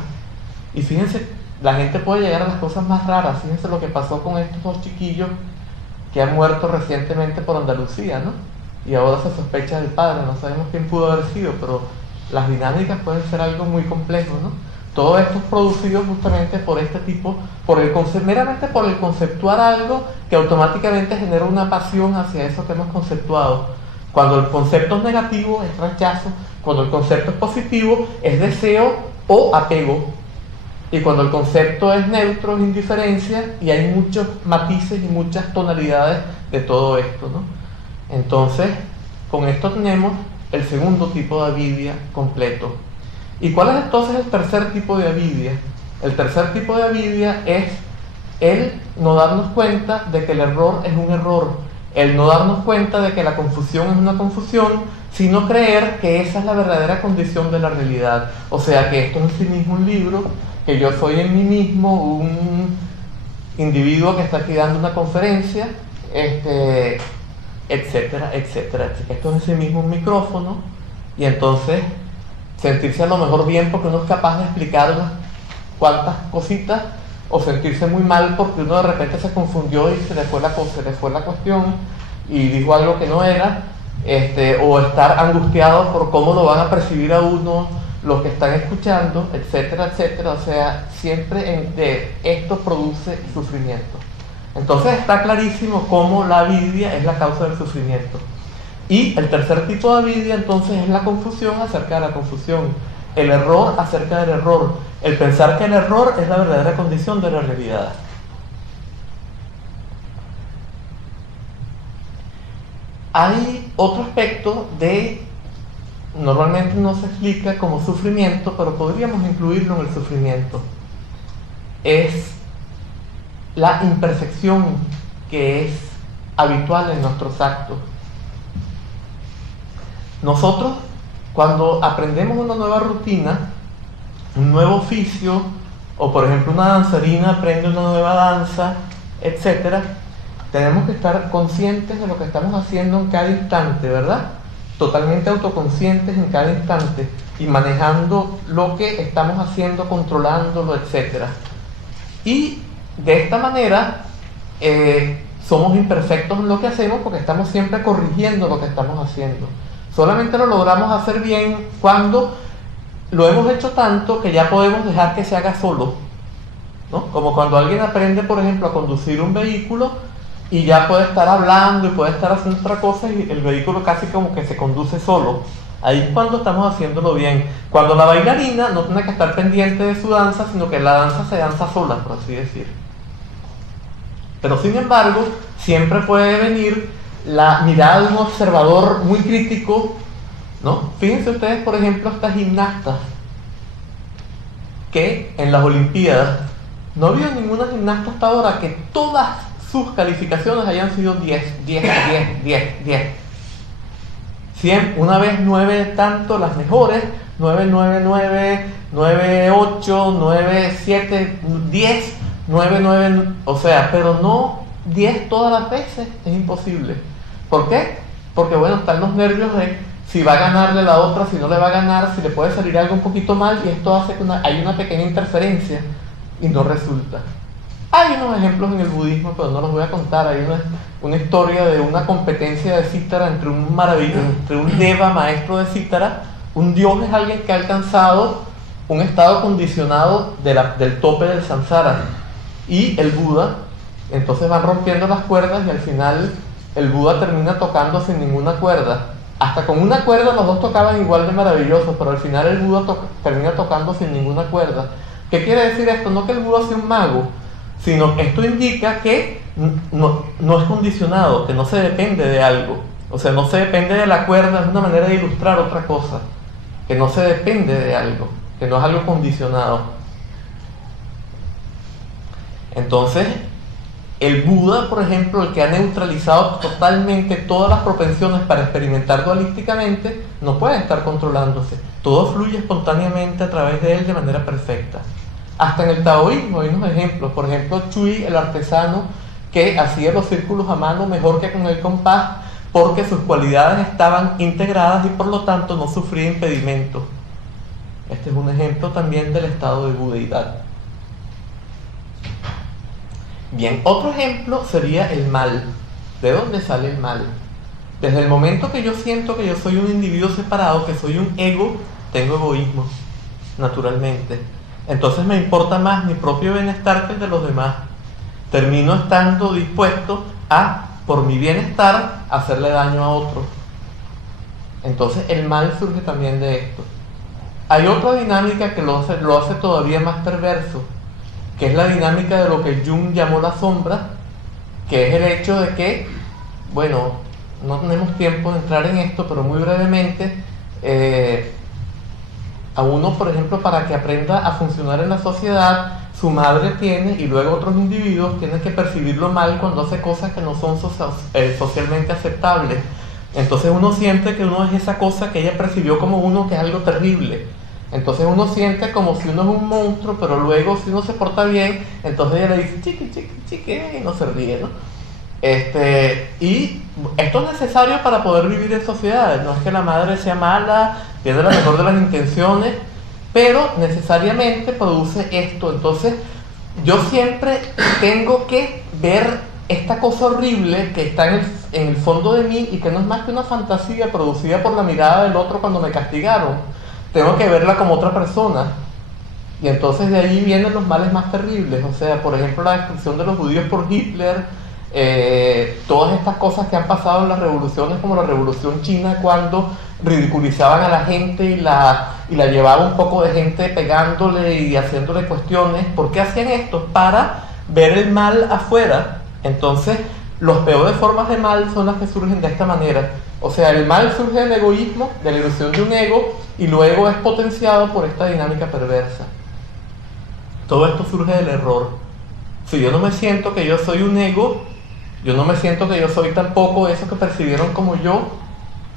Y fíjense, la gente puede llegar a las cosas más raras. Fíjense lo que pasó con estos dos chiquillos que han muerto recientemente por Andalucía, ¿no? Y ahora se sospecha del padre, no sabemos quién pudo haber sido, pero las dinámicas pueden ser algo muy complejo, ¿no? Todo esto es producido justamente por este tipo, meramente por el conceptuar algo que automáticamente genera una pasión hacia eso que hemos conceptuado. Cuando el concepto es negativo es rechazo, cuando el concepto es positivo es deseo o apego. Y cuando el concepto es neutro es indiferencia y hay muchos matices y muchas tonalidades de todo esto, ¿no? Entonces, con esto tenemos el segundo tipo de avidia completo. ¿Y cuál es entonces el tercer tipo de avidia? El tercer tipo de avidia es el no darnos cuenta de que el error es un error, el no darnos cuenta de que la confusión es una confusión, sino creer que esa es la verdadera condición de la realidad. O sea, que esto es en sí mismo un libro, que yo soy en mí mismo un individuo que está aquí dando una conferencia, etcétera, etcétera. Esto es en sí mismo un micrófono, y entonces sentirse a lo mejor bien porque uno es capaz de explicar unas cuantas cositas, o sentirse muy mal porque uno de repente se confundió y se le fue la cuestión y dijo algo que no era, o estar angustiado por cómo lo van a percibir a uno los que están escuchando, etcétera, etcétera. O sea, siempre esto produce sufrimiento. Entonces está clarísimo cómo la avidia es la causa del sufrimiento. Y el tercer tipo de avidia entonces es la confusión acerca de la confusión, el error acerca del error, el pensar que el error es la verdadera condición de la realidad. Hay otro aspecto normalmente no se explica como sufrimiento, pero podríamos incluirlo en el sufrimiento. Es la imperfección que es habitual en nuestros actos. Nosotros, cuando aprendemos una nueva rutina, un nuevo oficio, o por ejemplo una danzarina aprende una nueva danza, etc., tenemos que estar conscientes de lo que estamos haciendo en cada instante, ¿verdad? totalmente autoconscientes en cada instante y manejando lo que estamos haciendo, controlándolo, etc. Y de esta manera somos imperfectos en lo que hacemos porque estamos siempre corrigiendo lo que estamos haciendo. Solamente lo logramos hacer bien cuando lo hemos hecho tanto que ya podemos dejar que se haga solo, ¿no? Como cuando alguien aprende, por ejemplo, a conducir un vehículo y ya puede estar hablando y puede estar haciendo otra cosa y el vehículo casi como que se conduce solo. Ahí es cuando estamos haciéndolo bien. Cuando la bailarina no tiene que estar pendiente de su danza, sino que la danza se danza sola, por así decir. Pero sin embargo, siempre puede venir la mirada de un observador muy crítico, ¿no? Fíjense ustedes, por ejemplo, estas gimnastas que en las Olimpiadas no ha habido ninguna gimnasta hasta ahora que todas sus calificaciones hayan sido 10, 10, 10, 10, 10. 100, una vez 9 tanto las mejores, 9, 9, 9, 9, 8, 9, 7, 10, 9, 9, o sea, pero no 10 todas las veces, es imposible. ¿Por qué? Porque bueno, están los nervios de si va a ganarle la otra, si no le va a ganar, si le puede salir algo un poquito mal y esto hace que hay una pequeña interferencia y no resulta. Hay unos ejemplos en el budismo, pero no los voy a contar. Hay una historia de una competencia de cítara entre un deva, maestro de cítara. Un dios es alguien que ha alcanzado un estado condicionado del tope del samsara. Y el Buda, entonces van rompiendo las cuerdas y al final el Buda termina tocando sin ninguna cuerda. Hasta con una cuerda los dos tocaban igual de maravillosos, pero al final el Buda termina tocando sin ninguna cuerda. ¿Qué quiere decir esto? No que el Buda sea un mago, sino que esto indica que no es condicionado, que no se depende de algo. O sea, no se depende de la cuerda, es una manera de ilustrar otra cosa. Que no se depende de algo, que no es algo condicionado. Entonces, el Buda, por ejemplo, el que ha neutralizado totalmente todas las propensiones para experimentar dualísticamente, no puede estar controlándose. Todo fluye espontáneamente a través de él de manera perfecta. Hasta en el taoísmo hay unos ejemplos. Por ejemplo, Chui, el artesano que hacía los círculos a mano mejor que con el compás, porque sus cualidades estaban integradas y por lo tanto no sufría impedimentos. Este es un ejemplo también del estado de budeidad. Bien, otro ejemplo sería el mal. ¿De dónde sale el mal? Desde el momento que yo siento que yo soy un individuo separado, que soy un ego, tengo egoísmo, naturalmente. Entonces me importa más mi propio bienestar que el de los demás. Termino estando dispuesto a, por mi bienestar, hacerle daño a otro. Entonces el mal surge también de esto. Hay otra dinámica que lo hace todavía más perverso, que es la dinámica de lo que Jung llamó la sombra, que es el hecho de que, bueno, no tenemos tiempo de entrar en esto, pero muy brevemente, a uno, por ejemplo, para que aprenda a funcionar en la sociedad, su madre tiene, y luego otros individuos tienen que percibirlo mal cuando hace cosas que no son socialmente aceptables. Entonces uno siente que uno es esa cosa que ella percibió como uno, que es algo terrible. Entonces uno siente como si uno es un monstruo, pero luego si uno se porta bien, entonces ella le dice chiqui, chiqui, chiqui, y no se ríe, ¿no? Y esto es necesario para poder vivir en sociedad. No es que la madre sea mala, tiene la mejor de las intenciones, pero necesariamente produce esto. Entonces yo siempre tengo que ver esta cosa horrible que está en el fondo de mí y que no es más que una fantasía producida por la mirada del otro cuando me castigaron. Tengo que verla como otra persona. Y entonces de ahí vienen los males más terribles. O sea, por ejemplo, la destrucción de los judíos por Hitler, todas estas cosas que han pasado en las revoluciones, como la revolución china, cuando ridiculizaban a la gente y la llevaba un poco de gente pegándole y haciéndole cuestiones. ¿Por qué hacían esto? Para ver el mal afuera. Entonces, las peores formas de mal son las que surgen de esta manera. O sea, el mal surge del egoísmo, de la ilusión de un ego, y luego es potenciado por esta dinámica perversa. Todo esto surge del error. Si yo no me siento que yo soy un ego, yo no me siento que yo soy tampoco eso que percibieron como yo,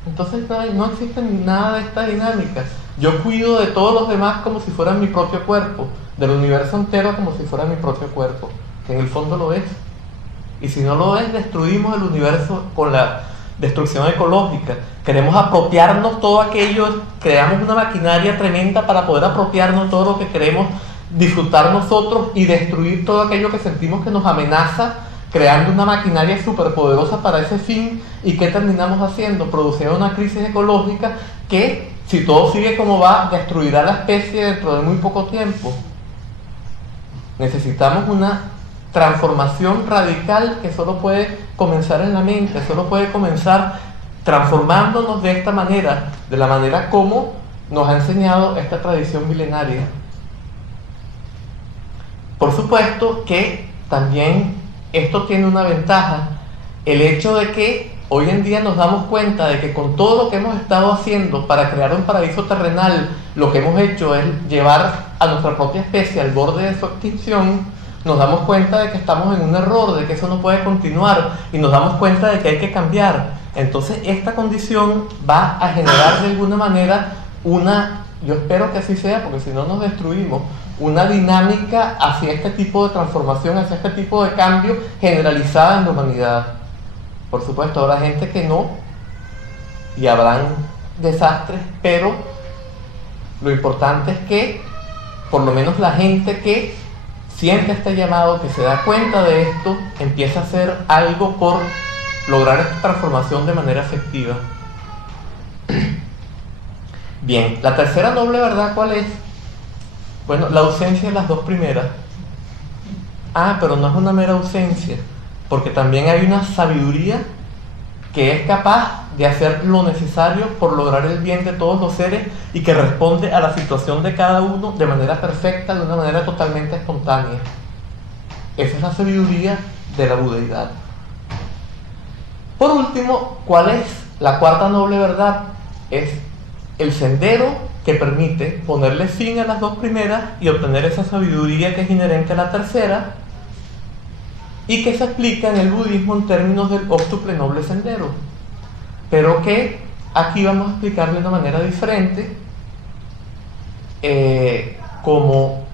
entonces no existe nada de esta dinámica. Yo cuido de todos los demás como si fueran mi propio cuerpo, del universo entero como si fuera mi propio cuerpo, que en el fondo lo es. Y si no lo es, destruimos el universo con la destrucción ecológica. Queremos apropiarnos todo aquello, creamos una maquinaria tremenda para poder apropiarnos todo lo que queremos disfrutar nosotros y destruir todo aquello que sentimos que nos amenaza, creando una maquinaria superpoderosa para ese fin. ¿Y qué terminamos haciendo? Produciendo una crisis ecológica que, si todo sigue como va, destruirá la especie dentro de muy poco tiempo. Necesitamos una transformación radical que solo puede comenzar en la mente, solo puede comenzar transformándonos de esta manera, de la manera como nos ha enseñado esta tradición milenaria. Por supuesto que también esto tiene una ventaja, el hecho de que hoy en día nos damos cuenta de que con todo lo que hemos estado haciendo para crear un paraíso terrenal, lo que hemos hecho es llevar a nuestra propia especie al borde de su extinción. Nos damos cuenta de que estamos en un error, de que eso no puede continuar, y nos damos cuenta de que hay que cambiar. Entonces esta condición va a generar de alguna manera yo espero que así sea, porque si no nos destruimos, una dinámica hacia este tipo de transformación, hacia este tipo de cambio generalizada en la humanidad. Por supuesto, habrá gente que no, y habrán desastres, pero lo importante es que por lo menos la gente que siente este llamado, que se da cuenta de esto, empieza a hacer algo por lograr esta transformación de manera efectiva. Bien, la tercera noble verdad, ¿cuál es? Bueno, la ausencia de las dos primeras. Pero no es una mera ausencia, porque también hay una sabiduría que es capaz de hacer lo necesario por lograr el bien de todos los seres y que responde a la situación de cada uno de manera perfecta, de una manera totalmente espontánea. Esa es la sabiduría de la budeidad. Por último, ¿cuál es la cuarta noble verdad? Es el sendero que permite ponerle fin a las dos primeras y obtener esa sabiduría que es inherente a la tercera, y que se explica en el budismo en términos del octuple noble sendero, pero que aquí vamos a explicar de una manera diferente, como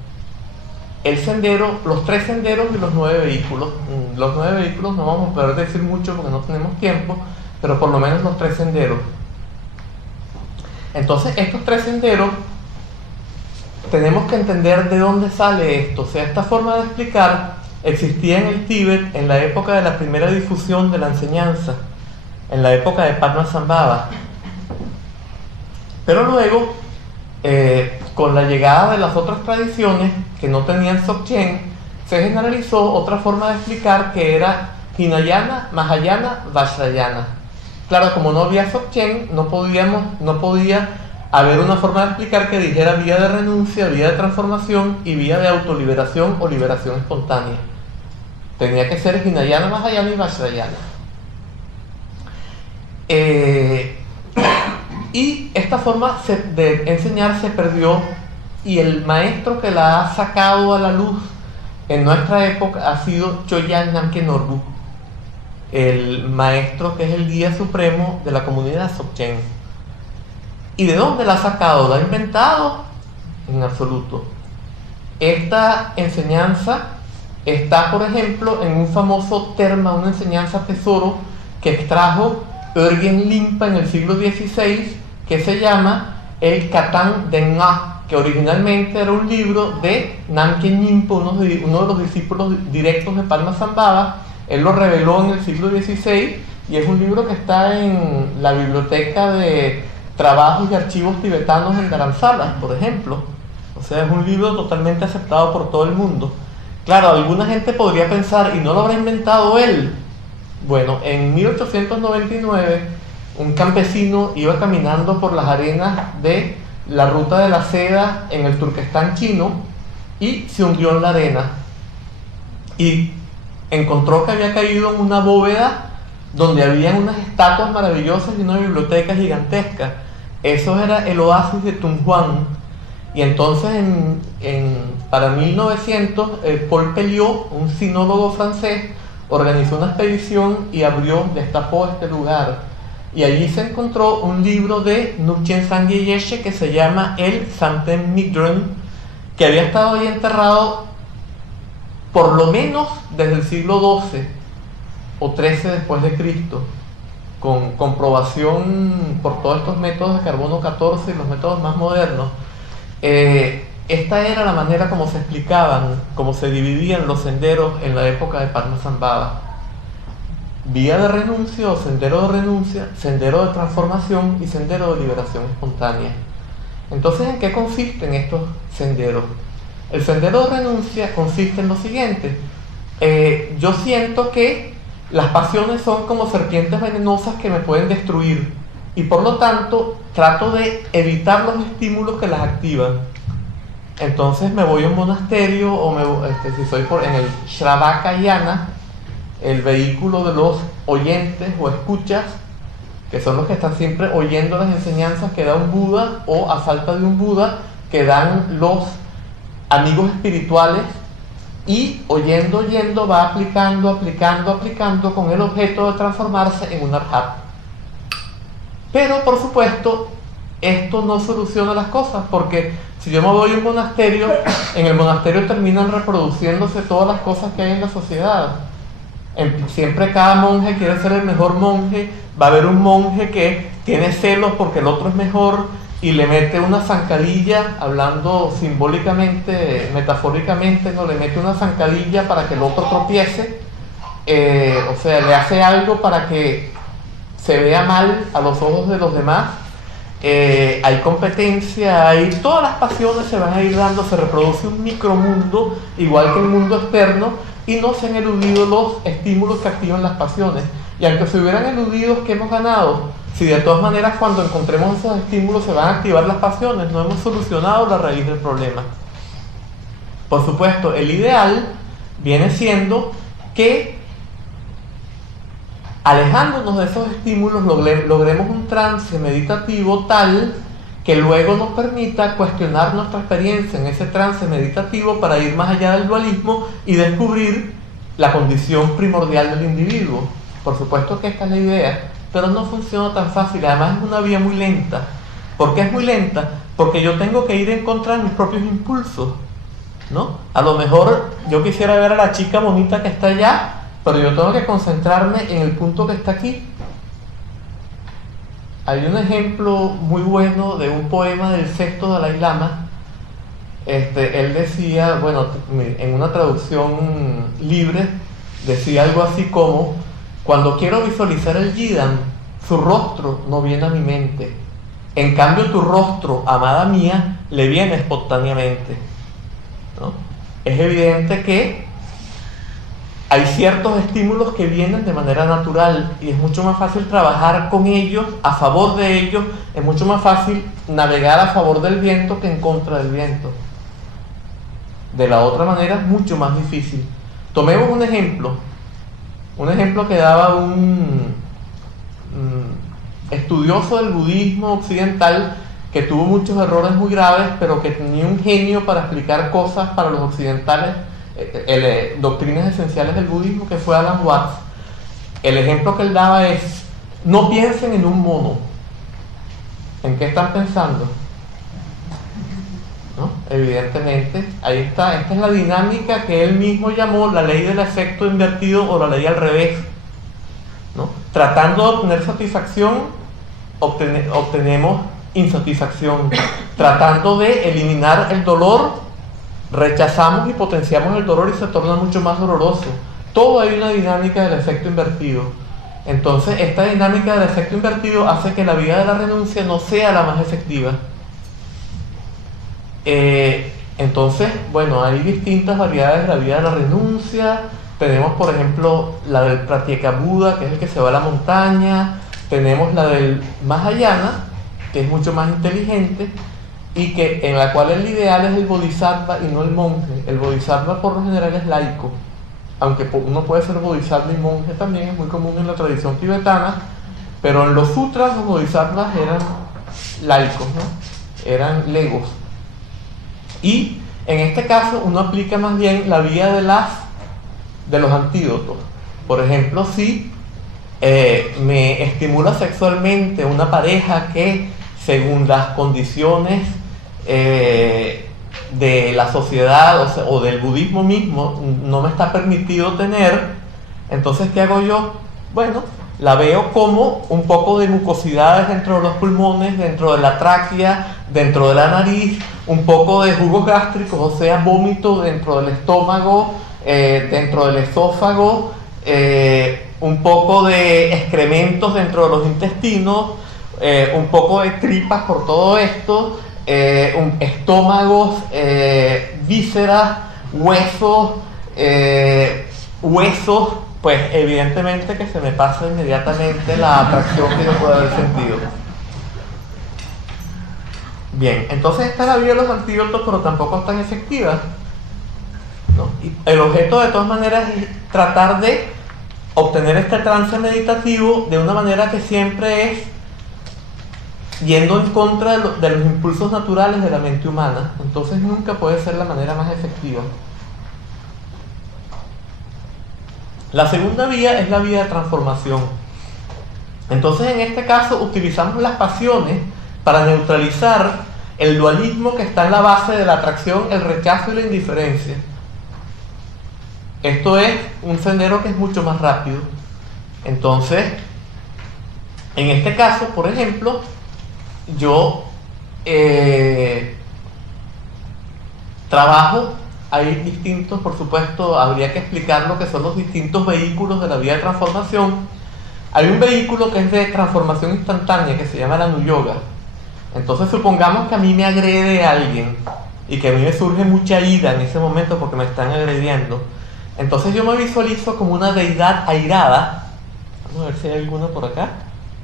el sendero, los tres senderos y los 9 vehículos. Los 9 vehículos no vamos a poder decir mucho porque no tenemos tiempo, pero por lo menos los 3 senderos. Entonces estos 3 senderos tenemos que entender de dónde sale esto. O sea, esta forma de explicar existía en el Tíbet en la época de la primera difusión de la enseñanza, en la época de Padmasambhava. Pero luego, con la llegada de las otras tradiciones que no tenían Dzogchen, se generalizó otra forma de explicar que era Hinayana, Mahayana, Vajrayana. Claro, como no había Dzogchen, no podía haber una forma de explicar que dijera vía de renuncia, vía de transformación y vía de autoliberación o liberación espontánea. Tenía que ser Hinayana, Mahayana y Vajrayana. Y esta forma de enseñar se perdió, y el maestro que la ha sacado a la luz en nuestra época ha sido Chogyam Namkhen Norbu, el maestro que es el guía supremo de la comunidad Dzogchen. ¿Y de dónde la ha sacado? ¿La ha inventado? En absoluto. Esta enseñanza está, por ejemplo, en un famoso terma, una enseñanza tesoro que extrajo Örgen Limpa en el siglo XVI, que se llama el Katan Denga, que originalmente era un libro de Namkhen Nyingpo, uno de los discípulos directos de Padmasambhava. Él lo reveló en el siglo XVI y es un libro que está en la biblioteca de trabajos y archivos tibetanos en Dharamsala, por ejemplo. O sea, es un libro totalmente aceptado por todo el mundo. Claro, alguna gente podría pensar, ¿y no lo habrá inventado él? Bueno, en 1899, un campesino iba caminando por las arenas de la ruta de la seda en el Turquestán chino y se hundió en la arena. Y encontró que había caído en una bóveda donde había unas estatuas maravillosas y una biblioteca gigantesca. Eso era el oasis de Tunhuang. Y entonces para 1900 Paul Pelliot, un sinólogo francés, organizó una expedición y destapó este lugar. Y allí se encontró un libro de Nubchen Sangye Yeshe que se llama el Samten Migdron, que había estado ahí enterrado por lo menos desde el siglo XII o XIII después de Cristo, con comprobación por todos estos métodos de carbono 14 y los métodos más modernos, esta era la manera como se explicaban, como se dividían los senderos en la época de Padmasambhava. Vía de renuncia o sendero de renuncia, sendero de transformación y sendero de liberación espontánea. Entonces, ¿en qué consisten estos senderos? El sendero de renuncia consiste en lo siguiente. Yo siento que las pasiones son como serpientes venenosas que me pueden destruir y por lo tanto trato de evitar los estímulos que las activan. Entonces me voy a un monasterio o si soy en el Shravakayana, el vehículo de los oyentes o escuchas, que son los que están siempre oyendo las enseñanzas que da un Buda o a falta de un Buda que dan los amigos espirituales, y oyendo va aplicando con el objeto de transformarse en un arhat. Pero por supuesto esto no soluciona las cosas, porque si yo me voy a un monasterio, en el monasterio terminan reproduciéndose todas las cosas que hay en la sociedad. Siempre cada monje quiere ser el mejor monje. Va a haber un monje que tiene celos porque el otro es mejor y le mete una zancadilla, hablando simbólicamente, metafóricamente, no, le mete una zancadilla para que el otro tropiece, o sea, le hace algo para que se vea mal a los ojos de los demás. Hay competencia, todas las pasiones se van a ir dando, se reproduce un micromundo igual que el mundo externo y no se han eludido los estímulos que activan las pasiones. Y aunque se hubieran eludido, ¿qué hemos ganado? Si de todas maneras cuando encontremos esos estímulos se van a activar las pasiones, no hemos solucionado la raíz del problema. Por supuesto, el ideal viene siendo que, alejándonos de esos estímulos, logremos un trance meditativo tal que luego nos permita cuestionar nuestra experiencia en ese trance meditativo para ir más allá del dualismo y descubrir la condición primordial del individuo. Por supuesto que esta es la idea, pero no funciona tan fácil. Además es una vía muy lenta. ¿Por qué es muy lenta? Porque yo tengo que ir en contra de mis propios impulsos, ¿no? A lo mejor yo quisiera ver a la chica bonita que está allá, pero yo tengo que concentrarme en el punto que está aquí. Hay un ejemplo muy bueno de un poema del sexto Dalai Lama. Él decía, bueno, en una traducción libre, decía algo así como: cuando quiero visualizar el Yidam, su rostro no viene a mi mente. En cambio, tu rostro, amada mía, le viene espontáneamente, ¿no? Es evidente que hay ciertos estímulos que vienen de manera natural y es mucho más fácil trabajar con ellos, a favor de ellos. Es mucho más fácil navegar a favor del viento que en contra del viento. De la otra manera es mucho más difícil. Tomemos un ejemplo que daba un estudioso del budismo occidental que tuvo muchos errores muy graves, pero que tenía un genio para explicar cosas para los occidentales, doctrinas esenciales del budismo, que fue Alan Watts. El ejemplo que él daba es: no piensen en un mono. ¿En qué están pensando? ¿No? Evidentemente, ahí está. Esta es la dinámica que él mismo llamó la ley del efecto invertido o la ley al revés, ¿no? Tratando de obtener satisfacción, obtenemos insatisfacción. Tratando de eliminar el dolor, rechazamos y potenciamos el dolor y se torna mucho más doloroso. Todo hay una dinámica del efecto invertido. Entonces, esta dinámica del efecto invertido hace que la vía de la renuncia no sea la más efectiva. Entonces, bueno, hay distintas variedades de la vía de la renuncia. Tenemos, por ejemplo, la del Pratyeka-Buddha, que es el que se va a la montaña. Tenemos la del Mahayana, que es mucho más inteligente y en la cual el ideal es el bodhisattva y no el monje. El bodhisattva por lo general es laico, aunque uno puede ser bodhisattva y monje también, es muy común en la tradición tibetana, pero en los sutras los bodhisattvas eran laicos, ¿no? Eran legos. Y en este caso uno aplica más bien la vía de los antídotos. Por ejemplo, si me estimula sexualmente una pareja que, según las condiciones de la sociedad o del budismo mismo, no me está permitido tener, entonces ¿qué hago yo? Bueno, la veo como un poco de mucosidades dentro de los pulmones, dentro de la tráquea, dentro de la nariz, un poco de jugos gástricos, o sea, vómito dentro del estómago, dentro del esófago, un poco de excrementos dentro de los intestinos, un poco de tripas por todo esto, estómagos, vísceras, huesos, pues evidentemente que se me pasa inmediatamente la atracción que yo puedo haber sentido. Bien, entonces esta es la vía de los antídotos, pero tampoco es tan efectiva, ¿no? Y el objeto de todas maneras es tratar de obtener este trance meditativo de una manera que siempre es yendo en contra de los impulsos naturales de la mente humana. Entonces nunca puede ser la manera más efectiva. La segunda vía es la vía de transformación. Entonces en este caso utilizamos las pasiones para neutralizar el dualismo que está en la base de la atracción, el rechazo y la indiferencia. Esto es un sendero que es mucho más rápido. Entonces, en este caso, por ejemplo, yo trabajo, hay distintos, por supuesto, habría que explicar lo que son los distintos vehículos de la vía de transformación. Hay un vehículo que es de transformación instantánea que se llama la Nuyoga. Entonces supongamos que a mí me agrede alguien y que a mí me surge mucha ira en ese momento porque me están agrediendo. Entonces yo me visualizo como una deidad airada. Vamos a ver si hay alguna por acá.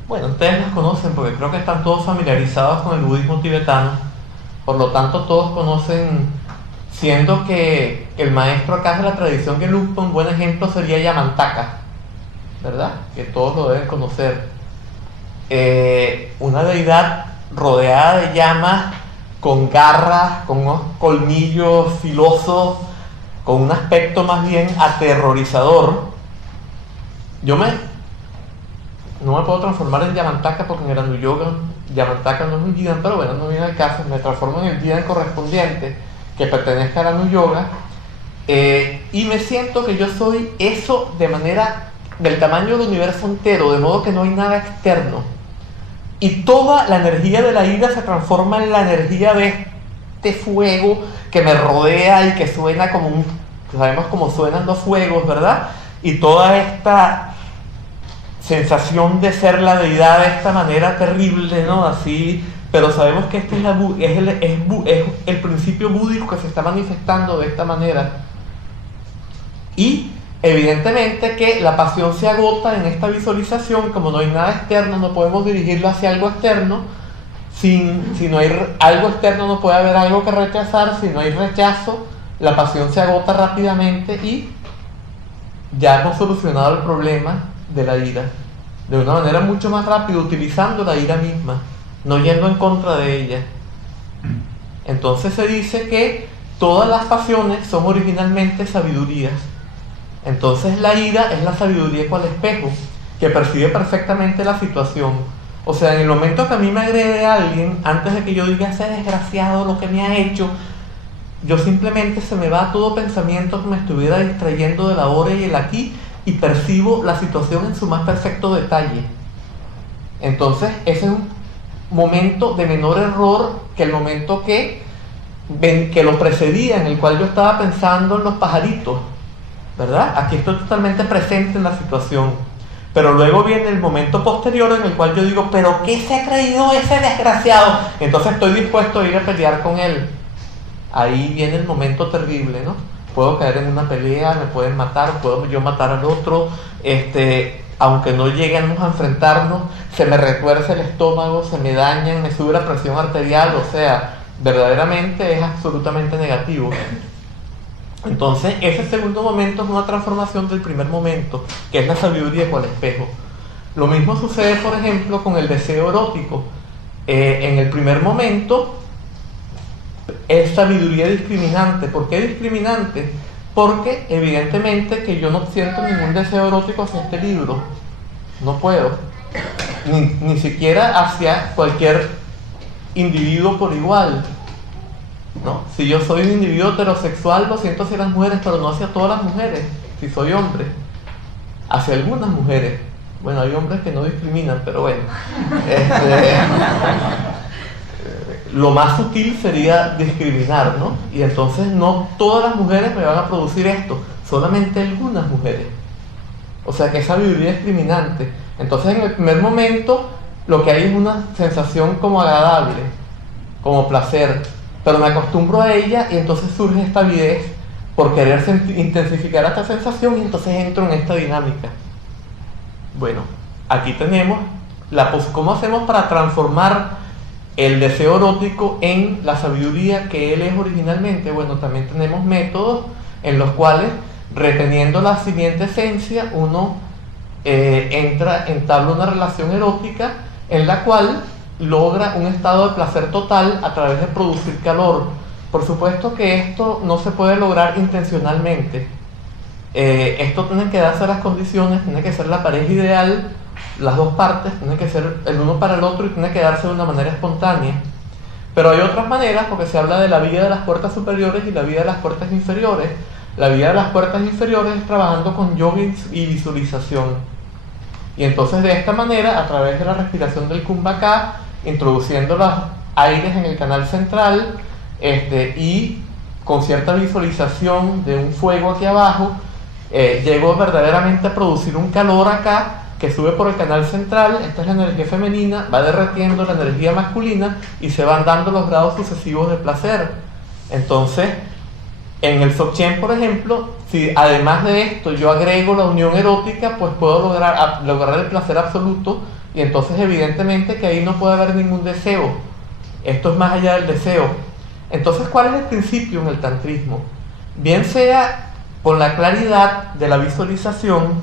Bueno, ustedes las conocen porque creo que están todos familiarizados con el budismo tibetano. Por lo tanto, todos conocen, siendo que el maestro acá de la tradición Gelugpa, un buen ejemplo sería Yamantaka, ¿verdad? Que todos lo deben conocer. Una deidad rodeada de llamas, con garras, con unos colmillos filosos, con un aspecto más bien aterrorizador. No me puedo transformar en Yamantaka porque en el Anuyoga Yamantaka no es un Jidan, pero bueno, no viene al caso. Me transformo en el Jidan correspondiente que pertenezca al Anuyoga, y me siento que yo soy eso de manera del tamaño del universo entero, de modo que no hay nada externo. Y toda la energía de la ira se transforma en la energía de este fuego que me rodea y que suena como sabemos cómo suenan los fuegos, ¿verdad? Y toda esta sensación de ser la deidad de esta manera terrible, ¿no? Así, pero sabemos que este es el principio búdico que se está manifestando de esta manera. Y evidentemente que la pasión se agota en esta visualización. Como no hay nada externo, no podemos dirigirlo hacia algo externo. Si no hay algo externo, no puede haber algo que rechazar. Si no hay rechazo, la pasión se agota rápidamente y ya hemos solucionado el problema de la ira de una manera mucho más rápida, utilizando la ira misma, no yendo en contra de ella. Entonces se dice que todas las pasiones son originalmente sabidurías. Entonces la ira es la sabiduría cual espejo, que percibe perfectamente la situación. O sea, en el momento que a mí me agrede a alguien, antes de que yo diga ese desgraciado lo que me ha hecho, yo simplemente se me va todo pensamiento que me estuviera distrayendo del ahora y el aquí, y percibo la situación en su más perfecto detalle. Entonces ese es un momento de menor error que el momento que lo precedía, en el cual yo estaba pensando en los pajaritos, ¿verdad? Aquí estoy totalmente presente en la situación. Pero luego viene el momento posterior en el cual yo digo, ¿pero qué se ha creído ese desgraciado? Entonces estoy dispuesto a ir a pelear con él. Ahí viene el momento terrible, ¿no? Puedo caer en una pelea, me pueden matar, puedo yo matar al otro, aunque no lleguemos a enfrentarnos, se me retuerce el estómago, se me dañan, me sube la presión arterial, o sea, verdaderamente es absolutamente negativo. Entonces, ese segundo momento es una transformación del primer momento, que es la sabiduría cual espejo. Lo mismo sucede, por ejemplo, con el deseo erótico. En el primer momento es sabiduría discriminante. ¿Por qué discriminante? Porque evidentemente que yo no siento ningún deseo erótico hacia este libro. No puedo. Ni siquiera hacia cualquier individuo por igual. ¿No? Si yo soy un individuo heterosexual, lo siento hacia las mujeres, pero no hacia todas las mujeres. Si soy hombre, hacia algunas mujeres. Bueno, hay hombres que no discriminan, pero bueno. Este, lo más sutil sería discriminar, ¿no? Y entonces no todas las mujeres me van a producir esto, solamente algunas mujeres. O sea que esa sabiduría discriminante. Entonces en el primer momento lo que hay es una sensación como agradable, como placer, pero me acostumbro a ella y entonces surge esta avidez por querer intensificar esta sensación y entonces entro en esta dinámica. Bueno, aquí tenemos cómo hacemos para transformar el deseo erótico en la sabiduría que él es originalmente. Bueno, también tenemos métodos en los cuales, reteniendo la siguiente esencia, uno entabla una relación erótica en la cual logra un estado de placer total a través de producir calor. Por supuesto que esto no se puede lograr intencionalmente. Esto tiene que darse las condiciones, tiene que ser la pareja ideal, las dos partes, tiene que ser el uno para el otro y tiene que darse de una manera espontánea. Pero hay otras maneras, porque se habla de la vía de las puertas superiores y la vía de las puertas inferiores. La vía de las puertas inferiores es trabajando con yoga y visualización. Y entonces de esta manera, a través de la respiración del Kumbhaka, introduciendo los aires en el canal central, y con cierta visualización de un fuego aquí abajo, llego verdaderamente a producir un calor acá que sube por el canal central. Esta es la energía femenina, va derretiendo la energía masculina y se van dando los grados sucesivos de placer. Entonces, en el Dzogchen, por ejemplo, si además de esto yo agrego la unión erótica, pues puedo lograr el placer absoluto, y entonces evidentemente que ahí no puede haber ningún deseo. Esto es más allá del deseo. Entonces, ¿cuál es el principio en el tantrismo? Bien sea con la claridad de la visualización,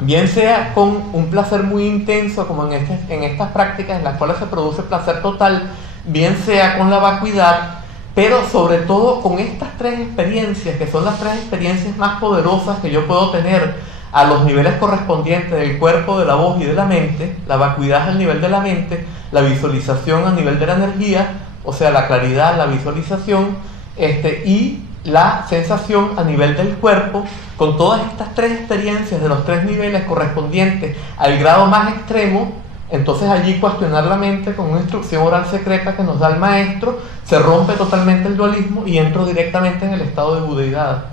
bien sea con un placer muy intenso, como en estas prácticas en las cuales se produce placer total, bien sea con la vacuidad, pero sobre todo con estas tres experiencias, que son las tres experiencias más poderosas que yo puedo tener a los niveles correspondientes del cuerpo, de la voz y de la mente. La vacuidad al nivel de la mente, la visualización a nivel de la energía, o sea, la claridad, la visualización, y la sensación a nivel del cuerpo. Con todas estas tres experiencias de los tres niveles correspondientes al grado más extremo, entonces allí cuestionar la mente con una instrucción oral secreta que nos da el maestro, se rompe totalmente el dualismo y entro directamente en el estado de budeidad.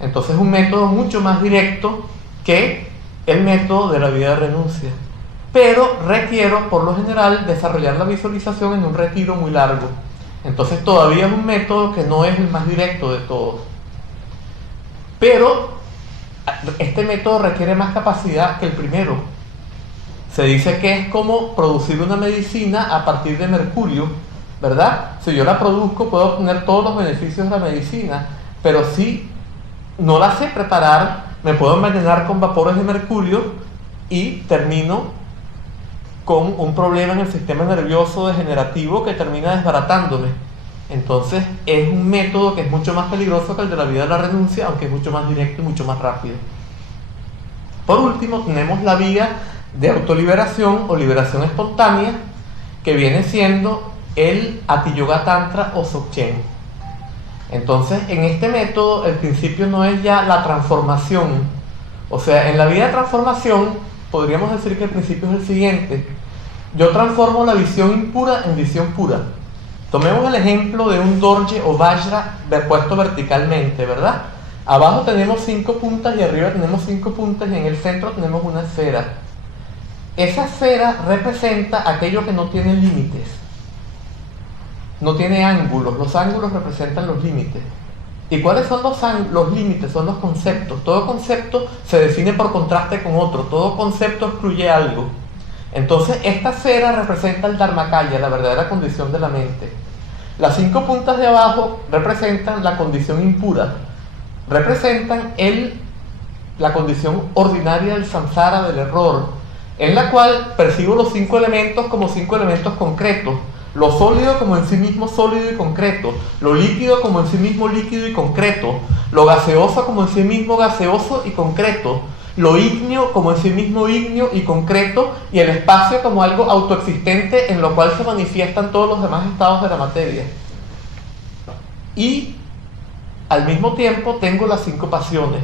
Entonces es un método mucho más directo que el método de la vida de renuncia, pero requiero por lo general desarrollar la visualización en un retiro muy largo. Entonces todavía es un método que no es el más directo de todos, pero este método requiere más capacidad que el primero. Se dice que es como producir una medicina a partir de mercurio, ¿verdad? Si yo la produzco puedo obtener todos los beneficios de la medicina, pero si no la sé preparar, me puedo envenenar con vapores de mercurio y termino con un problema en el sistema nervioso degenerativo que termina desbaratándome. Entonces es un método que es mucho más peligroso que el de la vida de la renuncia, aunque es mucho más directo y mucho más rápido. Por último, tenemos la vía de autoliberación o liberación espontánea, que viene siendo el Hatha Yoga Tantra o Dzogchen. Entonces, en este método el principio no es ya la transformación. O sea, en la vía de transformación podríamos decir que el principio es el siguiente: yo transformo la visión impura en visión pura. Tomemos el ejemplo de un dorje o vajra puesto verticalmente, ¿verdad? Abajo tenemos 5 puntas y arriba tenemos 5 puntas y en el centro tenemos una esfera. Esa esfera representa aquello que no tiene límites, no tiene ángulos. Los ángulos representan los límites. ¿Y cuáles son los límites? Son los conceptos. Todo concepto se define por contraste con otro. Todo concepto excluye algo. Entonces esta esfera representa el Dharmakaya, la verdadera condición de la mente. Las 5 puntas de abajo representan la condición impura, representan la condición ordinaria del samsara, del error, en la cual percibo los 5 elementos como 5 elementos concretos. Lo sólido como en sí mismo sólido y concreto, lo líquido como en sí mismo líquido y concreto, lo gaseoso como en sí mismo gaseoso y concreto, lo ígneo como en sí mismo ígneo y concreto, y el espacio como algo autoexistente en lo cual se manifiestan todos los demás estados de la materia. Y al mismo tiempo tengo las 5 pasiones.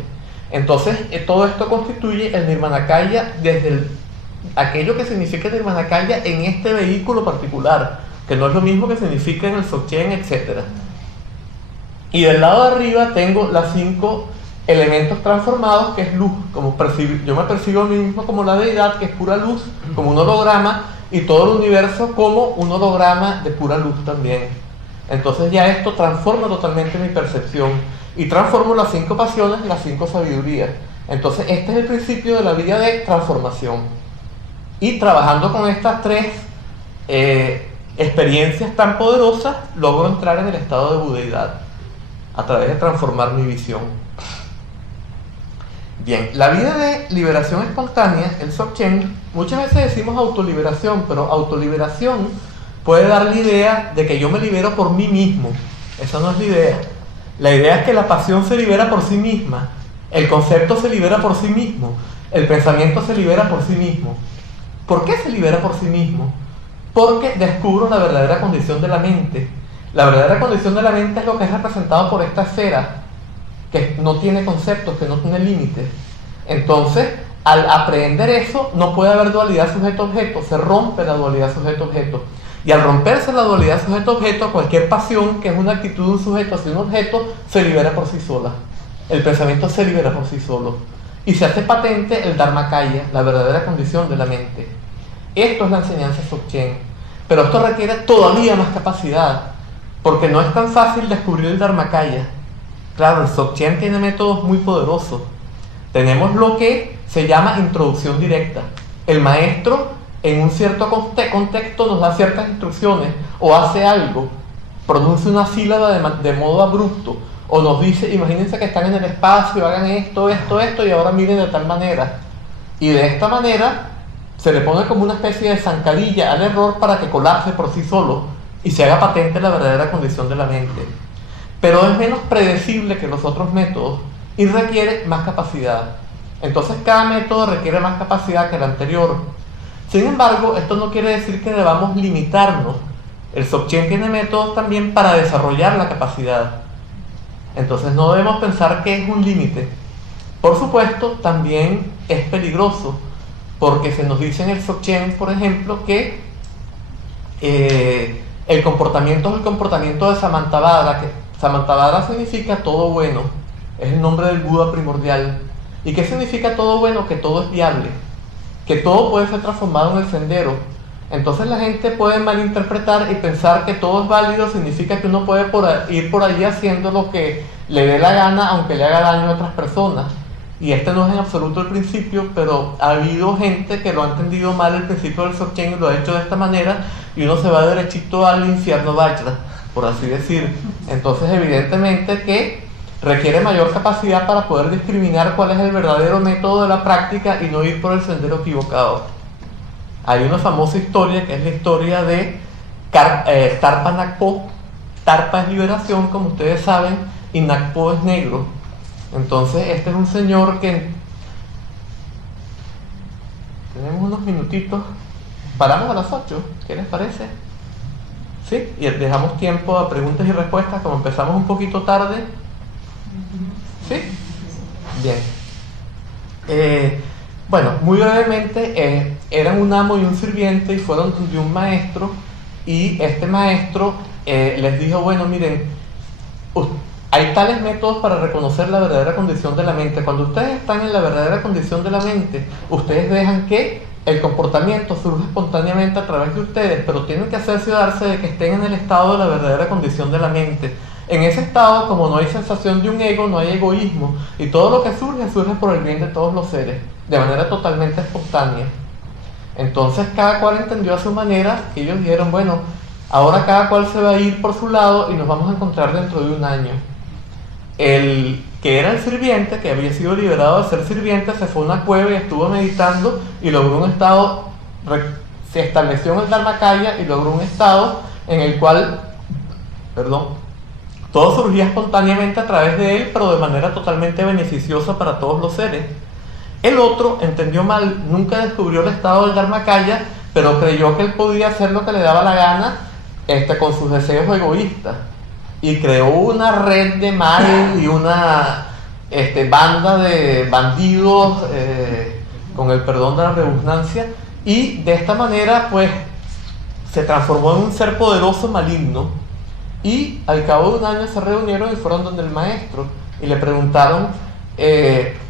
Entonces, todo esto constituye el Nirmanakaya desde aquello que significa Nirmanakaya en este vehículo particular, que no es lo mismo que significa en el Dzogchen, etc. Y del lado de arriba tengo las 5 elementos transformados, que es luz. Yo me percibo a mí mismo como la deidad, que es pura luz, como un holograma, y todo el universo como un holograma de pura luz también. Entonces ya esto transforma totalmente mi percepción, y transformo las 5 pasiones en las 5 sabidurías. Entonces este es el principio de la vía de transformación. Y trabajando con estas 3 experiencias tan poderosas, logro entrar en el estado de budeidad, a través de transformar mi visión. Bien, la vida de liberación espontánea, el Dzogchen, muchas veces decimos autoliberación, pero autoliberación puede dar la idea de que yo me libero por mí mismo. Esa no es la idea. La idea es que la pasión se libera por sí misma, el concepto se libera por sí mismo, el pensamiento se libera por sí mismo. ¿Por qué se libera por sí mismo? Porque descubro la verdadera condición de la mente. La verdadera condición de la mente es lo que es representado por esta esfera, que no tiene conceptos, que no tiene límites. Entonces, al aprender eso, no puede haber dualidad sujeto-objeto, se rompe la dualidad sujeto-objeto. Y al romperse la dualidad sujeto-objeto, cualquier pasión, que es una actitud de un sujeto hacia un objeto, se libera por sí sola. El pensamiento se libera por sí solo. Y se hace patente el Dharmakaya, la verdadera condición de la mente. Esto es la enseñanza Dzogchen. Pero esto requiere todavía más capacidad, porque no es tan fácil descubrir el Dharmakaya. Claro, el Dzogchen tiene métodos muy poderosos. Tenemos lo que se llama introducción directa. El maestro, en un cierto contexto, nos da ciertas instrucciones, o hace algo, pronuncia una sílaba de modo abrupto, o nos dice, imagínense que están en el espacio, hagan esto, y ahora miren de tal manera. Y de esta manera se le pone como una especie de zancadilla al error para que colapse por sí solo y se haga patente la verdadera condición de la mente. Pero es menos predecible que los otros métodos y requiere más capacidad. Entonces cada método requiere más capacidad que el anterior. Sin embargo, esto no quiere decir que debamos limitarnos. El Dzogchen tiene métodos también para desarrollar la capacidad. Entonces no debemos pensar que es un límite. Por supuesto, también es peligroso, porque se nos dice en el Dzogchen, por ejemplo, que el comportamiento es el comportamiento de Samantabhadra, que Samantabhadra significa todo bueno, es el nombre del Buda primordial. ¿Y qué significa todo bueno? Que todo es viable, que todo puede ser transformado en el sendero. Entonces la gente puede malinterpretar y pensar que todo es válido, significa que uno puede ir por allí haciendo lo que le dé la gana, aunque le haga daño a otras personas. Y este no es en absoluto el principio, pero ha habido gente que lo ha entendido mal el principio del Dzogchen y lo ha hecho de esta manera, y uno se va derechito al infierno Vajra, por así decir. Entonces evidentemente que requiere mayor capacidad para poder discriminar cuál es el verdadero método de la práctica y no ir por el sendero equivocado. Hay una famosa historia que es la historia de Tarpa Nakpo. Tarpa es liberación, como ustedes saben, y Nakpo es negro. Entonces este es un señor que... Tenemos unos minutitos. Paramos a las 8, ¿qué les parece? ¿Sí? Y dejamos tiempo a preguntas y respuestas, como empezamos un poquito tarde. ¿Sí? Bien. Bueno, muy brevemente, eran un amo y un sirviente y fueron de un maestro, y este maestro les dijo, bueno, miren, hay tales métodos para reconocer la verdadera condición de la mente. Cuando ustedes están en la verdadera condición de la mente, ustedes dejan que el comportamiento surja espontáneamente a través de ustedes, pero tienen que darse de que estén en el estado de la verdadera condición de la mente. En ese estado, como no hay sensación de un ego, no hay egoísmo, y todo lo que surge por el bien de todos los seres, de manera totalmente espontánea. Entonces cada cual entendió a su manera, y ellos dijeron, bueno, ahora cada cual se va a ir por su lado y nos vamos a encontrar dentro de un año. El que era el sirviente, que había sido liberado de ser sirviente, se fue a una cueva y estuvo meditando y logró un estado, se estableció en el Dharmakaya y logró un estado en el cual, todo surgía espontáneamente a través de él, pero de manera totalmente beneficiosa para todos los seres. El otro entendió mal, nunca descubrió el estado del Dharmakaya, pero creyó que él podía hacer lo que le daba la gana con sus deseos egoístas. Y creó una red de mal y banda de bandidos, con el perdón de la redundancia, y de esta manera pues se transformó en un ser poderoso maligno, y al cabo de un año se reunieron y fueron donde el maestro y le preguntaron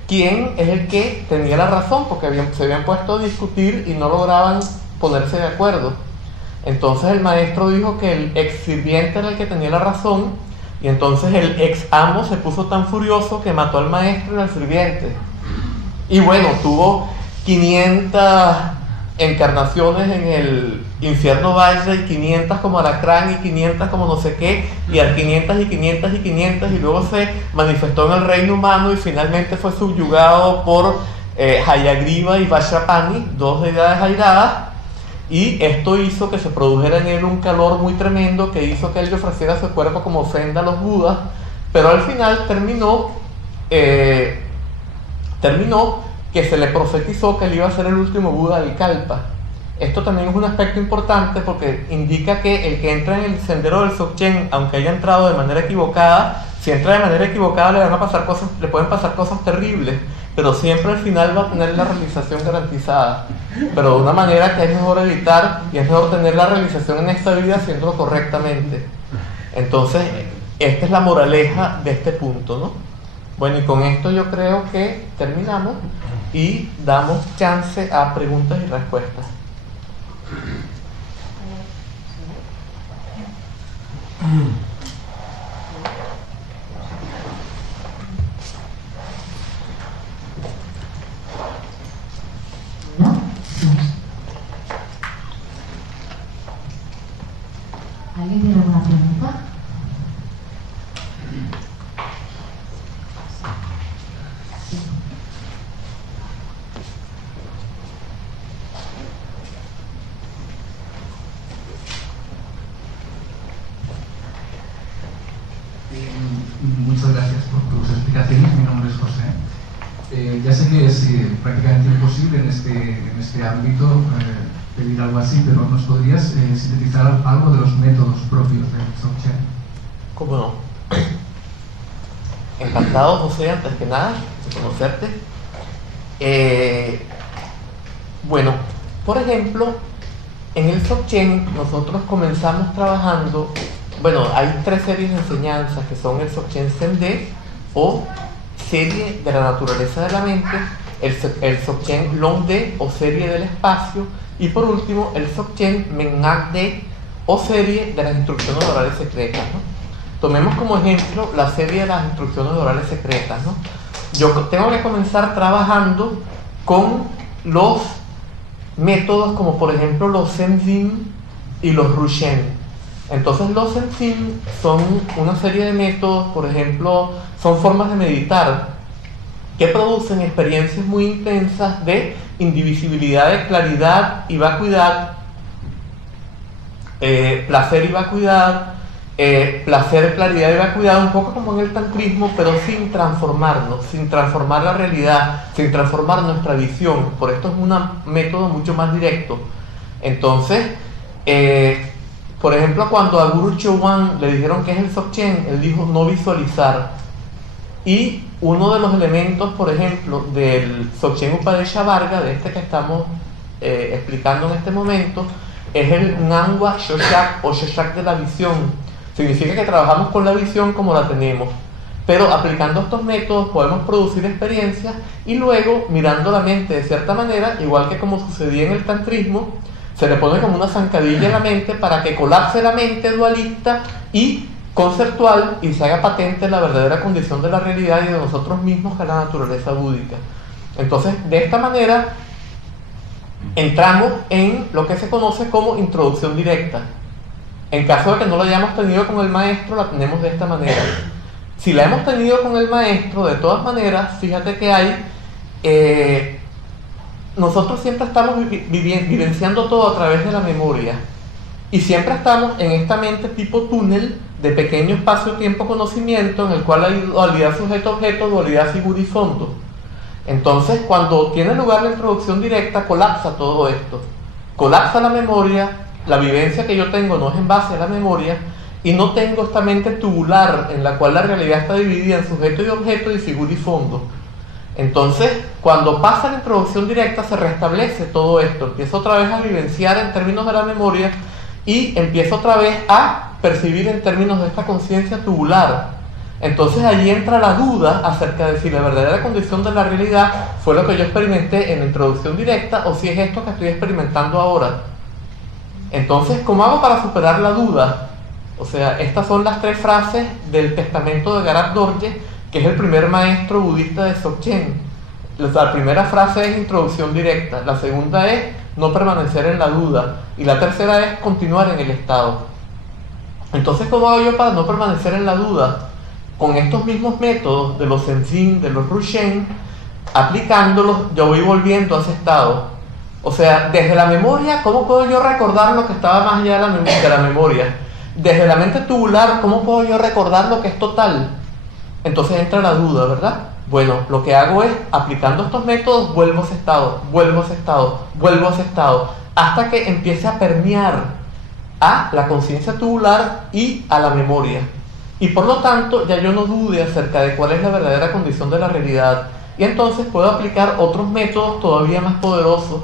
quién es el que tenía la razón, porque se habían puesto a discutir y no lograban ponerse de acuerdo. Entonces el maestro dijo que el ex sirviente era el que tenía la razón, y entonces el ex amo se puso tan furioso que mató al maestro y al sirviente. Y bueno, tuvo 500 encarnaciones en el infierno valle, y 500 como alacrán, y 500 como no sé qué, y al 500 y 500 y 500, y luego se manifestó en el reino humano y finalmente fue subyugado por Hayagriva y Vajrapani, dos deidades airadas, y esto hizo que se produjera en él un calor muy tremendo que hizo que él le ofreciera su cuerpo como ofrenda a los budas, pero al final terminó que se le profetizó que él iba a ser el último Buda del Kalpa. Esto también es un aspecto importante porque indica que el que entra en el sendero del Dzogchen, aunque haya entrado de manera equivocada, si entra de manera equivocada le pueden pasar cosas terribles, pero siempre al final va a tener la realización garantizada, pero de una manera que es mejor evitar, y es mejor tener la realización en esta vida haciéndolo correctamente. Entonces, esta es la moraleja de este punto, ¿no? Bueno, y con esto yo creo que terminamos y damos chance a preguntas y respuestas. ¿Alguien tiene alguna pregunta? Muchas gracias por tus explicaciones. Mi nombre es José. Ya sé que es prácticamente imposible en este ámbito pedir algo así, pero ¿nos podrías sintetizar algo de los métodos propios del Dzogchen? ¿Cómo no? Encantado, José, antes que nada, de conocerte. Bueno, por ejemplo, en el Dzogchen nosotros comenzamos trabajando. Bueno, hay 3 series de enseñanzas que son el Dzogchen Zendé, o serie de la naturaleza de la mente, el Dzogchen Longde, o serie del espacio, y por último el Dzogchen Mengagde, o serie de las instrucciones orales secretas, ¿no? Tomemos como ejemplo la serie de las instrucciones orales secretas, ¿no? Yo tengo que comenzar trabajando con los métodos como por ejemplo los Zenzin y los Rushen. Entonces los Zenzin son una serie de métodos, por ejemplo, son formas de meditar que producen experiencias muy intensas de indivisibilidad, de claridad y vacuidad, placer y vacuidad, placer, claridad y vacuidad, un poco como en el tantrismo, pero sin transformarnos, sin transformar la realidad, sin transformar nuestra visión. Por esto es un método mucho más directo. Entonces, por ejemplo, cuando a Guru Chowan le dijeron que es el Dzogchen, él dijo no visualizar. Y uno de los elementos, por ejemplo, del Dzogchen Upadesha Varga, de este que estamos explicando en este momento, es el Ngangwa Shoshak, o Shoshak de la visión. Significa que trabajamos con la visión como la tenemos, pero aplicando estos métodos podemos producir experiencias y luego, mirando la mente de cierta manera, igual que como sucedía en el tantrismo, se le pone como una zancadilla en la mente para que colapse la mente dualista y conceptual y se haga patente la verdadera condición de la realidad y de nosotros mismos, que es la naturaleza búdica. Entonces, de esta manera entramos en lo que se conoce como introducción directa. En caso de que no la hayamos tenido con el maestro, la tenemos de esta manera. Si la hemos tenido con el maestro, de todas maneras, fíjate que hay nosotros siempre estamos vivenciando todo a través de la memoria, y siempre estamos en esta mente tipo túnel de pequeño espacio-tiempo-conocimiento, en el cual hay dualidad sujeto-objeto, dualidad figura y fondo. Entonces, cuando tiene lugar la introducción directa, colapsa todo esto, colapsa la memoria, la vivencia que yo tengo no es en base a la memoria, y no tengo esta mente tubular en la cual la realidad está dividida en sujeto y objeto y figura y fondo. Entonces, cuando pasa la introducción directa se restablece todo esto, empiezo otra vez a vivenciar en términos de la memoria y empiezo otra vez a percibir en términos de esta conciencia tubular. Entonces allí entra la duda acerca de si la verdadera condición de la realidad fue lo que yo experimenté en la introducción directa o si es esto que estoy experimentando ahora. Entonces, ¿cómo hago para superar la duda? O sea, estas son las 3 frases del testamento de Garat Dorje, que es el primer maestro budista de Dzogchen. La primera frase es introducción directa, la segunda es no permanecer en la duda y la tercera es continuar en el estado. Entonces, ¿cómo hago yo para no permanecer en la duda? Con estos mismos métodos de los Senzin, de los Rushen, aplicándolos, yo voy volviendo a ese estado. O sea, desde la memoria, ¿cómo puedo yo recordar lo que estaba más allá de la memoria? Desde la mente tubular, ¿cómo puedo yo recordar lo que es total? Entonces entra la duda, ¿verdad? Bueno, lo que hago es, aplicando estos métodos, vuelvo a ese estado, vuelvo a ese estado, vuelvo a ese estado, hasta que empiece a permear a la conciencia tubular y a la memoria. Y por lo tanto, ya yo no dude acerca de cuál es la verdadera condición de la realidad. Y entonces puedo aplicar otros métodos todavía más poderosos,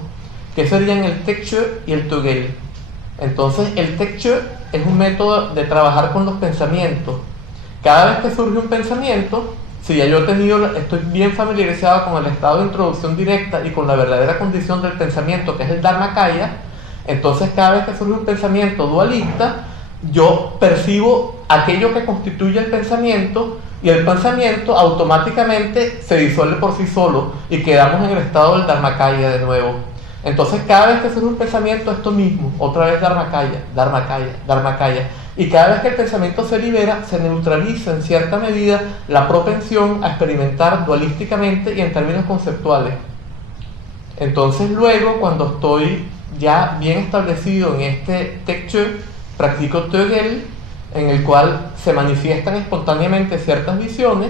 que serían el Tekchö y el Togel. Entonces, el Tekchö es un método de trabajar con los pensamientos. Cada vez que surge un pensamiento, si ya yo estoy bien familiarizado con el estado de introducción directa y con la verdadera condición del pensamiento, que es el Dharmakaya, entonces cada vez que surge un pensamiento dualista, yo percibo aquello que constituye el pensamiento y el pensamiento automáticamente se disuelve por sí solo y quedamos en el estado del Dharmakaya de nuevo. Entonces cada vez que surge un pensamiento, esto mismo, otra vez Dharmakaya, Dharmakaya, Dharmakaya. Y cada vez que el pensamiento se libera, se neutraliza en cierta medida la propensión a experimentar dualísticamente y en términos conceptuales. Entonces luego, cuando estoy ya bien establecido en este Tekchö, practico Togel, en el cual se manifiestan espontáneamente ciertas visiones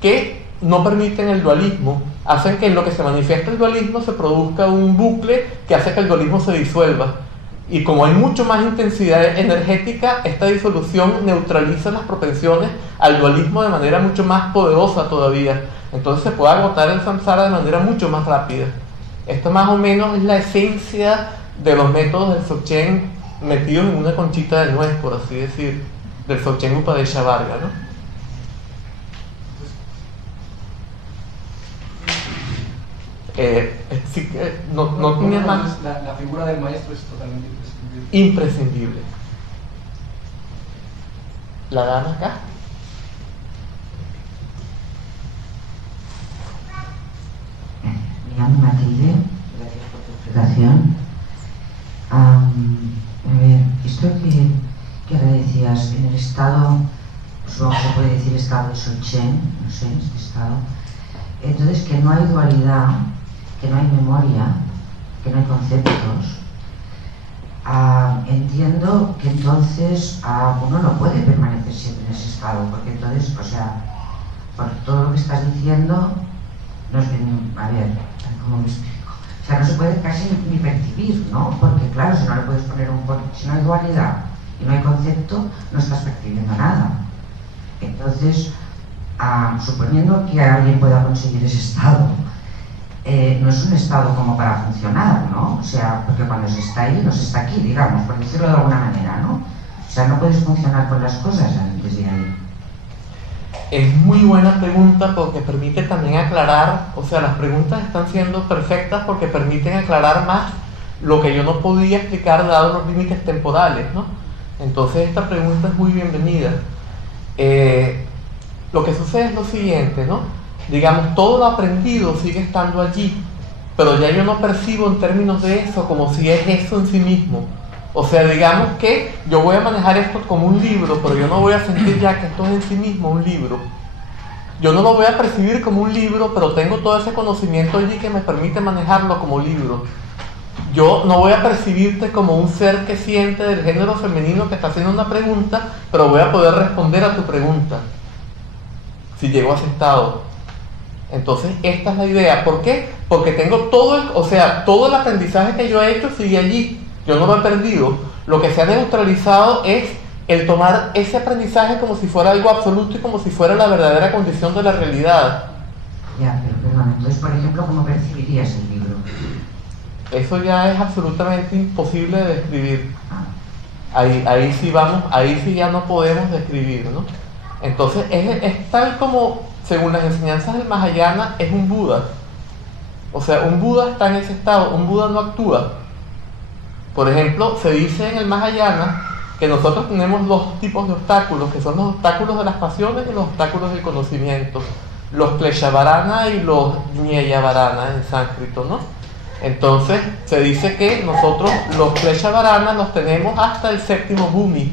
que no permiten el dualismo, hacen que en lo que se manifiesta el dualismo se produzca un bucle que hace que el dualismo se disuelva. Y como hay mucho más intensidad energética, esta disolución neutraliza las propensiones al dualismo de manera mucho más poderosa todavía. Entonces se puede agotar el samsara de manera mucho más rápida. Esto más o menos es la esencia de los métodos del Dzogchen metidos en una conchita de nuez, por así decir, del Dzogchen Upadesha Varga, ¿no? No tiene más. La figura del maestro es totalmente imprescindible. Imprescindible. ¿La dan acá? Me llamo Matilde, gracias por tu explicación. A ver, esto que ahora decías, en el estado, supongo que se puede decir estado de Dzogchen, no sé, este estado, entonces que no hay dualidad, que no hay memoria, que no hay conceptos, entiendo que entonces uno no puede permanecer siempre en ese estado, porque entonces, o sea, por todo lo que estás diciendo, no es a ver, ¿cómo me explico? O sea, no se puede casi ni percibir, ¿no? Porque claro, si no le puedes poner si no hay dualidad y no hay concepto, no estás percibiendo nada. Entonces, suponiendo que alguien pueda conseguir ese estado, no es un estado como para funcionar, ¿no? O sea, porque cuando se está ahí, no se está aquí, digamos, por decirlo de alguna manera, ¿no? O sea, no puedes funcionar con las cosas desde ahí. Es muy buena pregunta porque permite también aclarar, o sea, las preguntas están siendo perfectas porque permiten aclarar más lo que yo no podía explicar dado los límites temporales, ¿no? Entonces esta pregunta es muy bienvenida. Lo que sucede es lo siguiente, ¿no? Digamos, todo lo aprendido sigue estando allí, pero ya yo no percibo en términos de eso como si es eso en sí mismo. O sea, digamos que yo voy a manejar esto como un libro, pero yo no voy a sentir ya que esto es en sí mismo un libro. Yo no lo voy a percibir como un libro, pero tengo todo ese conocimiento allí que me permite manejarlo como libro. Yo no voy a percibirte como un ser que siente del género femenino que está haciendo una pregunta, pero voy a poder responder a tu pregunta, si llego a ese estado. Entonces, esta es la idea. ¿Por qué? Porque tengo todo el aprendizaje que yo he hecho sigue allí. Yo no lo he perdido. Lo que se ha neutralizado es el tomar ese aprendizaje como si fuera algo absoluto y como si fuera la verdadera condición de la realidad. Ya, pero perdón, entonces, por ejemplo, ¿cómo percibirías el libro? Eso ya es absolutamente imposible de describir. Ahí sí vamos, ahí sí ya no podemos describir, ¿no? Entonces es tal como, según las enseñanzas del Mahayana, es un Buda. O sea, un Buda está en ese estado, un Buda no actúa. Por ejemplo, se dice en el Mahayana que nosotros tenemos dos tipos de obstáculos, que son los obstáculos de las pasiones y los obstáculos del conocimiento. Los Kleshavarana y los Nyayavarana en sánscrito, ¿no? Entonces, se dice que nosotros los Kleshavarana los tenemos hasta el séptimo Bhumi,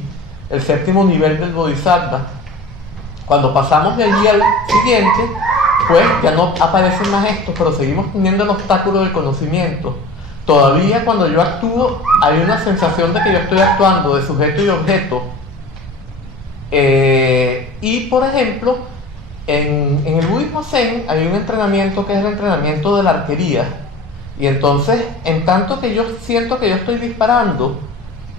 el séptimo nivel del Bodhisattva. Cuando pasamos de allí al siguiente, pues ya no aparecen más estos, pero seguimos teniendo el obstáculo del conocimiento. Todavía cuando yo actúo, hay una sensación de que yo estoy actuando de sujeto y objeto. Y por ejemplo, en el budismo Zen hay un entrenamiento que es el entrenamiento de la arquería. Y entonces, en tanto que yo siento que yo estoy disparando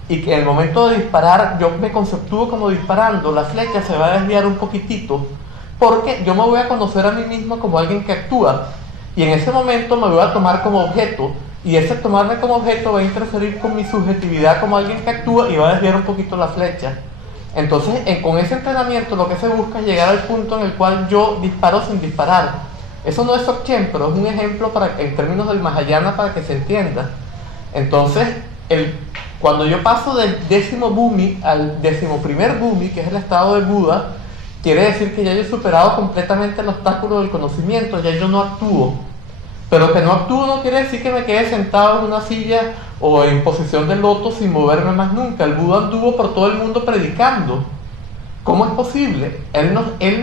y que en el momento de disparar yo me conceptúo como disparando, la flecha se va a desviar un poquitito porque yo me voy a conocer a mí mismo como alguien que actúa y en ese momento me voy a tomar como objeto y ese tomarme como objeto va a interferir con mi subjetividad como alguien que actúa y va a desviar un poquito la flecha. Entonces, con ese entrenamiento lo que se busca es llegar al punto en el cual yo disparo sin disparar. Eso no es Dzogchen, pero es un ejemplo en términos del Mahayana para que se entienda. Entonces, cuando yo paso del décimo Bhumi al 11º Bhumi, que es el estado de Buda, quiere decir que ya yo he superado completamente el obstáculo del conocimiento, ya yo no actúo. Pero que no actúo no quiere decir que me quede sentado en una silla o en posición de loto sin moverme más nunca. El Buda anduvo por todo el mundo predicando. ¿Cómo es posible? Él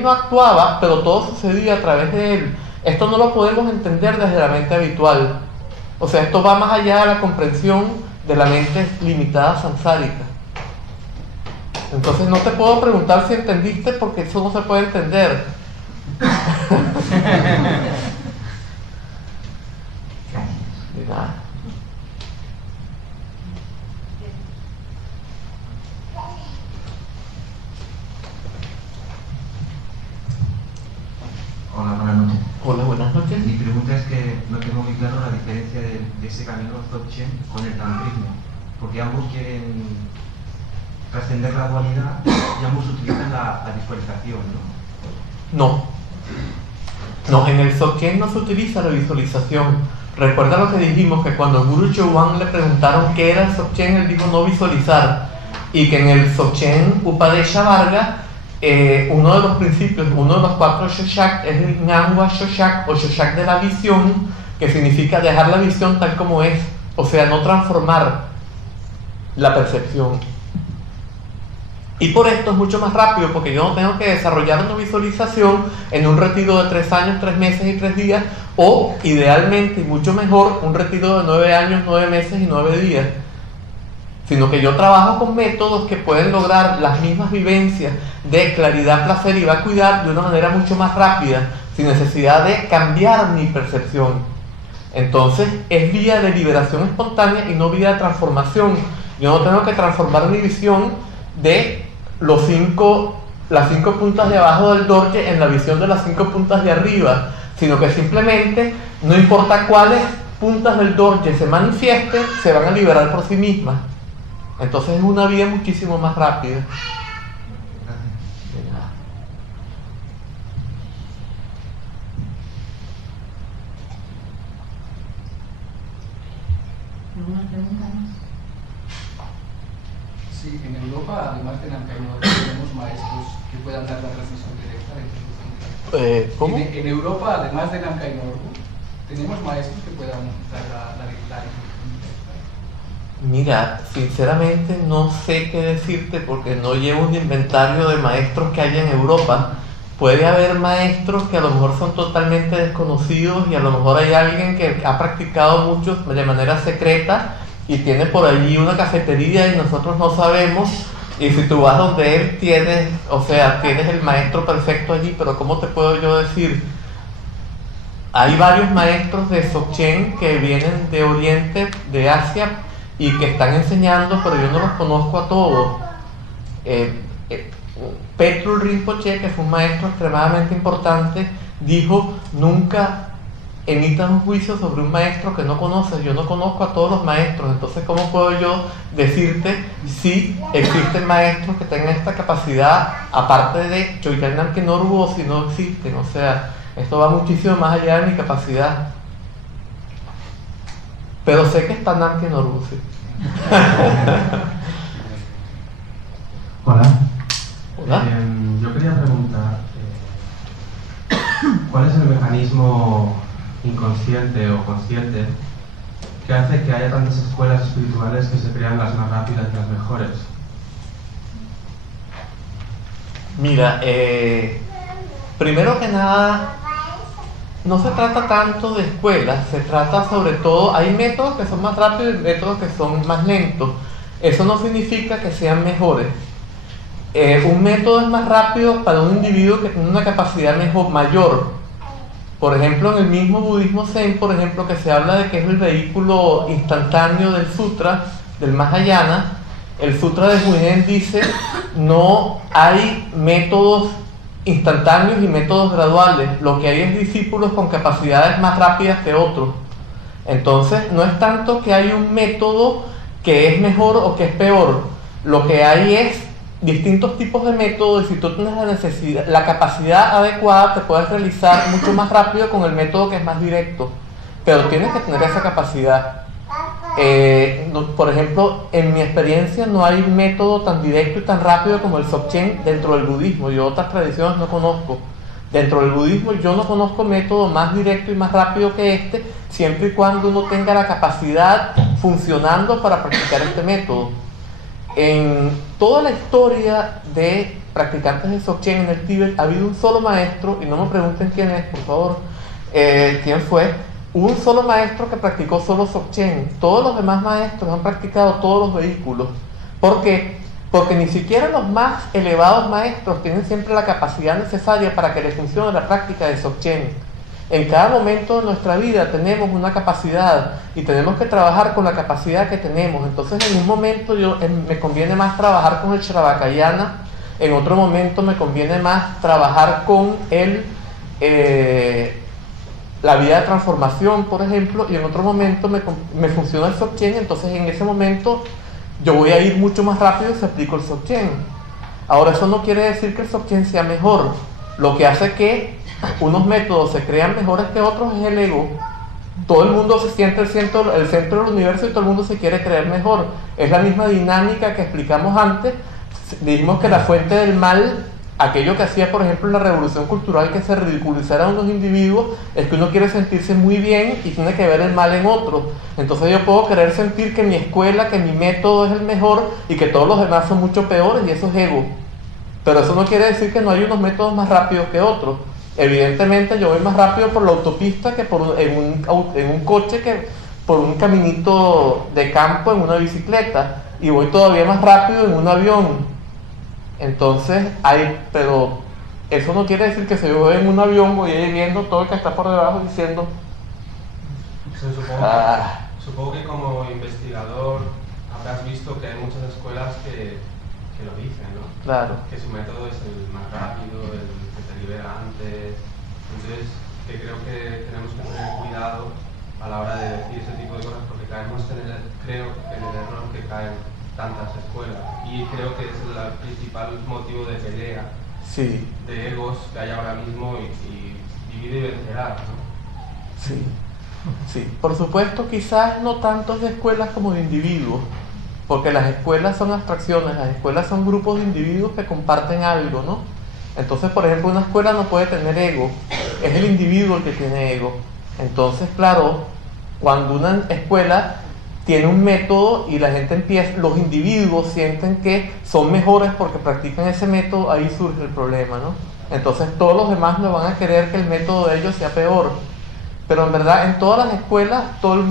no actuaba, pero todo sucedía a través de él. Esto no lo podemos entender desde la mente habitual. O sea, esto va más allá de la comprensión de la mente limitada samsárica. Entonces no te puedo preguntar si entendiste porque eso no se puede entender. De nada. Hola, buenas noches. Hola, buenas noches. Mi pregunta es que no tengo muy claro la diferencia de ese camino Dzogchen con el tantrismo, porque ambos quieren trascender la dualidad y ambos utilizan la visualización, ¿no? No, en el Dzogchen no se utiliza la visualización. Recuerda lo que dijimos, que cuando Guru Chowan le preguntaron qué era el Dzogchen, él dijo no visualizar, y que en el Dzogchen Upadesha Varga uno de los principios, uno de los 4 Shoshak es el Ngangwa Shoshak o Shoshak de la visión, que significa dejar la visión tal como es, o sea, no transformar la percepción. Y por esto es mucho más rápido, porque yo no tengo que desarrollar una visualización en un retiro de 3 años, 3 meses y 3 días, o idealmente y mucho mejor, un retiro de 9 años, 9 meses y 9 días. Sino que yo trabajo con métodos que pueden lograr las mismas vivencias de claridad, placer y vacuidad de una manera mucho más rápida, sin necesidad de cambiar mi percepción. Entonces es vía de liberación espontánea y no vía de transformación. Yo no tengo que transformar mi visión de las 5 puntas de abajo del dorje en la visión de las 5 puntas de arriba, sino que simplemente, no importa cuáles puntas del dorje se manifiesten, se van a liberar por sí mismas. Entonces es una vía muchísimo más rápida. ¿Alguna pregunta más? Sí, en Europa, además de Nancaino, tenemos maestros que puedan dar la transmisión directa. ¿Cómo? En Europa, además de Nancaino, tenemos maestros que puedan dar la transmisión. Mira, sinceramente no sé qué decirte porque no llevo un inventario de maestros que haya en Europa. Puede haber maestros que a lo mejor son totalmente desconocidos y a lo mejor hay alguien que ha practicado mucho de manera secreta y tiene por allí una cafetería y nosotros no sabemos. Y si tú vas donde él tienes el maestro perfecto allí, pero ¿cómo te puedo yo decir? Hay varios maestros de Dzogchen que vienen de Oriente, de Asia, y que están enseñando, pero yo no los conozco a todos. Petrul Rinpoche, que fue un maestro extremadamente importante, dijo: nunca emitas un juicio sobre un maestro que no conoces. Yo no conozco a todos los maestros, entonces ¿cómo puedo yo decirte si existen maestros que tengan esta capacidad aparte de Chogyal Namkhai Norbu, o si no existen? O sea, esto va muchísimo más allá de mi capacidad. Pero sé que está Namkhai Norbu, sí. Hola. Hola. Yo quería preguntar, ¿cuál es el mecanismo inconsciente o consciente que hace que haya tantas escuelas espirituales que se crean las más rápidas y las mejores? Mira, primero que nada, no se trata tanto de escuelas, se trata sobre todo, hay métodos que son más rápidos y métodos que son más lentos. Eso no significa que sean mejores. Un método es más rápido para un individuo que tiene una capacidad mayor. Por ejemplo, en el mismo budismo Zen, por ejemplo, que se habla de que es el vehículo instantáneo del sutra, del Mahayana, el sutra de Huinen dice: no hay métodos instantáneos y métodos graduales, lo que hay es discípulos con capacidades más rápidas que otros. Entonces, no es tanto que hay un método que es mejor o que es peor, lo que hay es distintos tipos de métodos, y si tú tienes la capacidad adecuada, te puedes realizar mucho más rápido con el método que es más directo, pero tienes que tener esa capacidad. Por ejemplo, en mi experiencia no hay método tan directo y tan rápido como el Dzogchen dentro del budismo. Yo otras tradiciones no conozco. Dentro del budismo yo no conozco método más directo y más rápido que este, siempre y cuando uno tenga la capacidad funcionando para practicar este método. En toda la historia de practicantes de Dzogchen en el Tíbet ha habido un solo maestro, y no me pregunten quién es, por favor, quién fue. Un solo maestro que practicó solo Dzogchen. Todos los demás maestros han practicado todos los vehículos. ¿Por qué? Porque ni siquiera los más elevados maestros tienen siempre la capacidad necesaria para que les funcione la práctica de Dzogchen. En cada momento de nuestra vida tenemos una capacidad y tenemos que trabajar con la capacidad que tenemos. Entonces, en un momento me conviene más trabajar con el Shravakayana, en otro momento me conviene más trabajar con la vía de transformación, por ejemplo, y en otro momento me funciona el Dzogchen. Entonces, en ese momento yo voy a ir mucho más rápido si aplico el Dzogchen. Ahora, eso no quiere decir que el Dzogchen sea mejor. Lo que hace que unos métodos se crean mejores que otros es el ego. Todo el mundo se siente el centro del universo y todo el mundo se quiere creer mejor. Es la misma dinámica que explicamos antes. Dijimos que la fuente del mal, aquello que hacía, por ejemplo, la revolución cultural, que se ridiculizara a unos individuos, es que uno quiere sentirse muy bien y tiene que ver el mal en otros. Entonces yo puedo querer sentir que mi escuela, que mi método es el mejor y que todos los demás son mucho peores, y eso es ego. Pero eso no quiere decir que no hay unos métodos más rápidos que otros. Evidentemente yo voy más rápido por la autopista que en un coche, que por un caminito de campo en una bicicleta, y voy todavía más rápido en un avión. Entonces pero eso no quiere decir que si yo voy en un avión voy a ir viendo todo el que está por debajo diciendo supongo que como investigador habrás visto que hay muchas escuelas que lo dicen, ¿no? Claro. Que su método es el más rápido, el que te libera antes. Entonces, que creo que tenemos que tener cuidado a la hora de decir ese tipo de cosas, porque caemos creo en el error que caen tantas escuelas. Y creo que es el principal motivo de pelea, sí, de egos que hay ahora mismo, y divide y vencerá, ¿no? Sí, sí. Por supuesto, quizás no tanto de escuelas como de individuos, porque las escuelas son abstracciones, las escuelas son grupos de individuos que comparten algo, ¿no? Entonces, por ejemplo, una escuela no puede tener ego, es el individuo el que tiene ego. Entonces, claro, cuando una escuela tiene un método y la gente los individuos sienten que son mejores porque practican ese método, ahí surge el problema, ¿no? Entonces todos los demás no van a querer que el método de ellos sea peor. Pero en verdad, en todas las escuelas, todos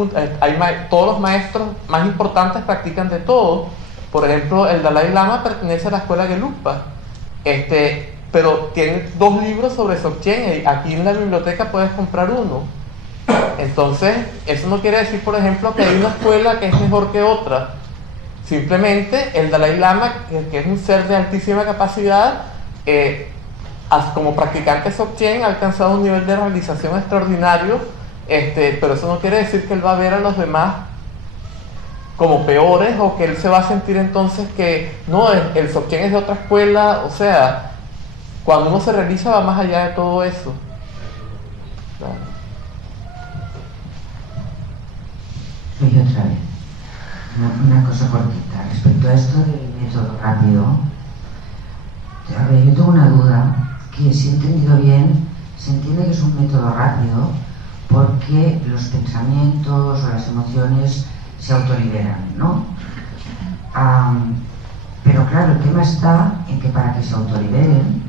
los maestros más importantes practican de todo. Por ejemplo, el Dalai Lama pertenece a la escuela Gelugpa, pero tiene 2 libros sobre Dzogchen, y aquí en la biblioteca puedes comprar uno. Entonces, eso no quiere decir, por ejemplo, que hay una escuela que es mejor que otra. Simplemente el Dalai Lama, que es un ser de altísima capacidad, como practicante Dzogchen ha alcanzado un nivel de realización extraordinario, pero eso no quiere decir que él va a ver a los demás como peores, o que él se va a sentir entonces que no, el Dzogchen es de otra escuela. O sea, cuando uno se realiza va más allá de todo eso. Claro. Soy otra vez. Una cosa cortita. Respecto a esto del método rápido, a ver, yo tengo una duda, que si he entendido bien, se entiende que es un método rápido porque los pensamientos o las emociones se autoliberan, ¿no? Pero claro, el tema está en que para que se autoliberen,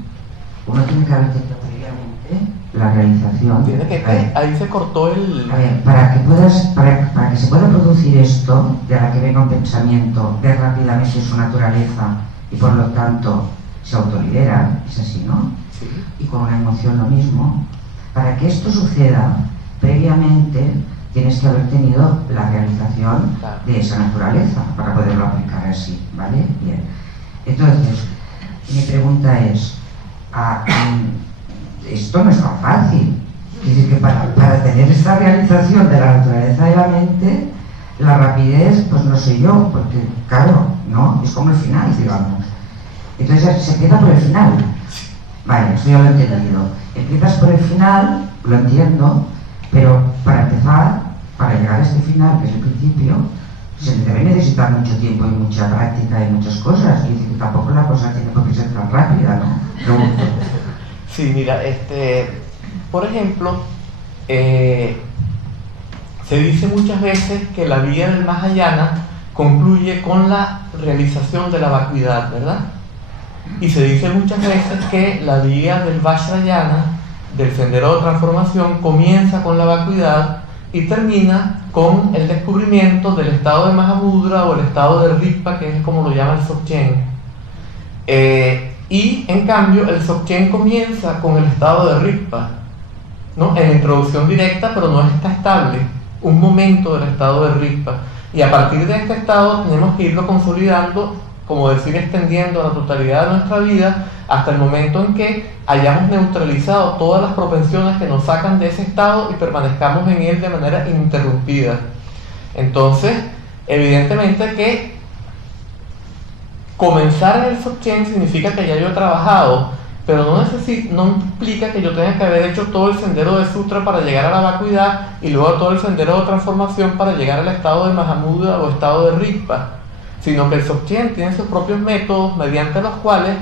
uno tiene que haber tenido previamente la realización. Tiene que ahí se cortó el... A ver, para que se pueda producir esto, de la que venga un pensamiento, ver rápidamente su naturaleza y por lo tanto se autolibera, es así, ¿no? Sí. Y con una emoción lo mismo. Para que esto suceda, previamente tienes que haber tenido la realización de esa naturaleza para poderlo aplicar así, ¿vale? Bien. Entonces, mi pregunta es, esto no es tan fácil. Es decir, que para tener esta realización de la naturaleza de la mente, la rapidez, pues no sé yo, porque claro, ¿no? Es como el final, digamos. Entonces se empieza por el final. Vale, eso ya lo he entendido. Empiezas por el final, lo entiendo, pero para empezar, para llegar a este final, que es el principio, se debe necesitar mucho tiempo y mucha práctica y muchas cosas. Y que tampoco la cosa tiene por qué ser tan rápida, ¿no? Pregunto. Sí, mira, por ejemplo, se dice muchas veces que la vía del Mahayana concluye con la realización de la vacuidad, ¿verdad? Y se dice muchas veces que la vía del Vajrayana, del sendero de transformación, comienza con la vacuidad y termina con el descubrimiento del estado de Mahamudra o el estado de Rigpa, que es como lo llama el Dzogchen. Y en cambio el Dzogchen comienza con el estado de Rigpa, ¿no? En la introducción directa, pero no está estable, un momento del estado de Rigpa. Y a partir de este estado tenemos que irlo consolidando, como decir, extendiendo la totalidad de nuestra vida hasta el momento en que hayamos neutralizado todas las propensiones que nos sacan de ese estado y permanezcamos en él de manera ininterrumpida. Entonces, evidentemente que comenzar en el Dzogchen significa que ya yo he trabajado, pero no implica que yo tenga que haber hecho todo el sendero de Sutra para llegar a la vacuidad y luego todo el sendero de transformación para llegar al estado de Mahamudra o estado de Rigpa, sino que el Dzogchen tiene sus propios métodos mediante los cuales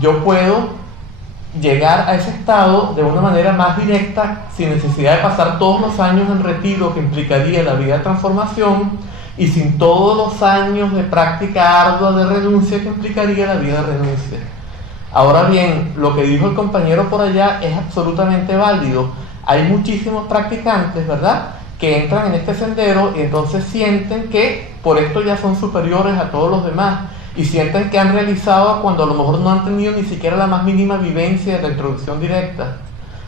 yo puedo llegar a ese estado de una manera más directa, sin necesidad de pasar todos los años en retiro que implicaría la vida de transformación y sin todos los años de práctica ardua de renuncia que implicaría la vida de renuncia. Ahora bien, lo que dijo el compañero por allá es absolutamente válido. Hay muchísimos practicantes, ¿verdad?, que entran en este sendero y entonces sienten que por esto ya son superiores a todos los demás y sienten que han realizado cuando a lo mejor no han tenido ni siquiera la más mínima vivencia de la introducción directa.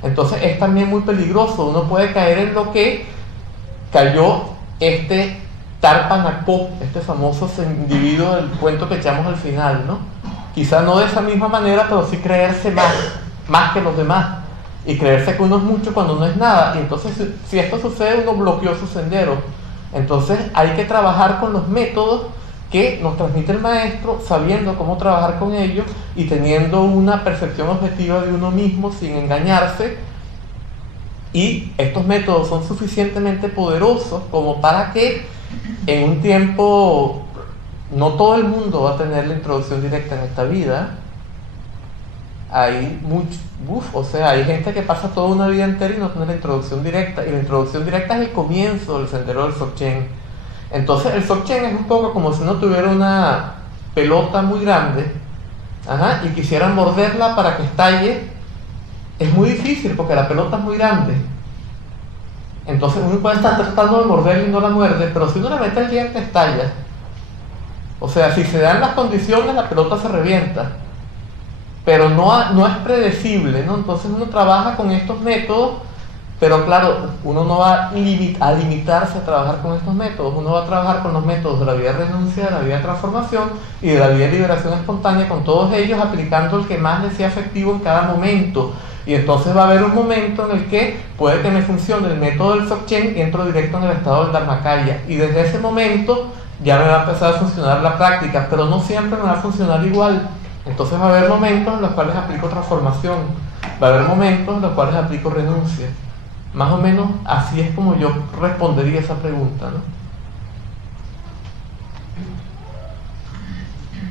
Entonces es también muy peligroso. Uno puede caer en lo que cayó Tarpanakpo, este famoso individuo del cuento que echamos al final, ¿no? Quizá no de esa misma manera, pero sí creerse más que los demás y creerse que uno es mucho cuando no es nada. Y entonces, si esto sucede, uno bloqueó su sendero. Entonces hay que trabajar con los métodos que nos transmite el maestro, sabiendo cómo trabajar con ellos y teniendo una percepción objetiva de uno mismo sin engañarse. Y estos métodos son suficientemente poderosos como para que en un tiempo, no todo el mundo va a tener la introducción directa en esta vida. Hay hay gente que pasa toda una vida entera y no tiene la introducción directa, y la introducción directa es el comienzo del sendero del Dzogchen. Entonces el Dzogchen es un poco como si uno tuviera una pelota muy grande, y quisiera morderla para que estalle. Es muy difícil porque la pelota es muy grande. Entonces uno puede estar tratando de morderla y no la muerde, pero si uno le mete el diente, estalla. O sea, si se dan las condiciones, la pelota se revienta. Pero no es predecible, ¿no? Entonces uno trabaja con estos métodos Pero claro, uno no va a limitarse a trabajar con estos métodos, uno va a trabajar con los métodos de la vía de renuncia, de la vía de transformación y de la vía de liberación espontánea, con todos ellos aplicando el que más les sea efectivo en cada momento. Y entonces va a haber un momento en el que puede que me funcione el método del Dzogchen y entro directo en el estado del Dharmakaya. Y desde ese momento ya me va a empezar a funcionar la práctica, pero no siempre me va a funcionar igual. Entonces va a haber momentos en los cuales aplico transformación, va a haber momentos en los cuales aplico renuncia. Más o menos así es como yo respondería esa pregunta, ¿no?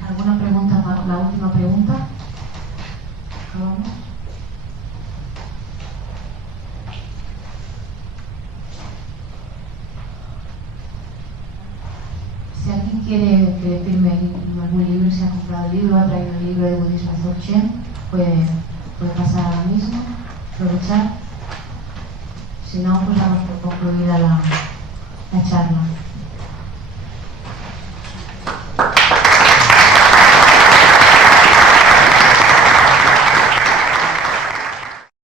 ¿Alguna pregunta? La última pregunta. ¿Vamos? Si alguien quiere que firme algún libro, se ha comprado el libro, ha traído el libro de budismo Dzogchen, puede pasar ahora mismo, aprovechar. Si no, pues damos por concluida la charla.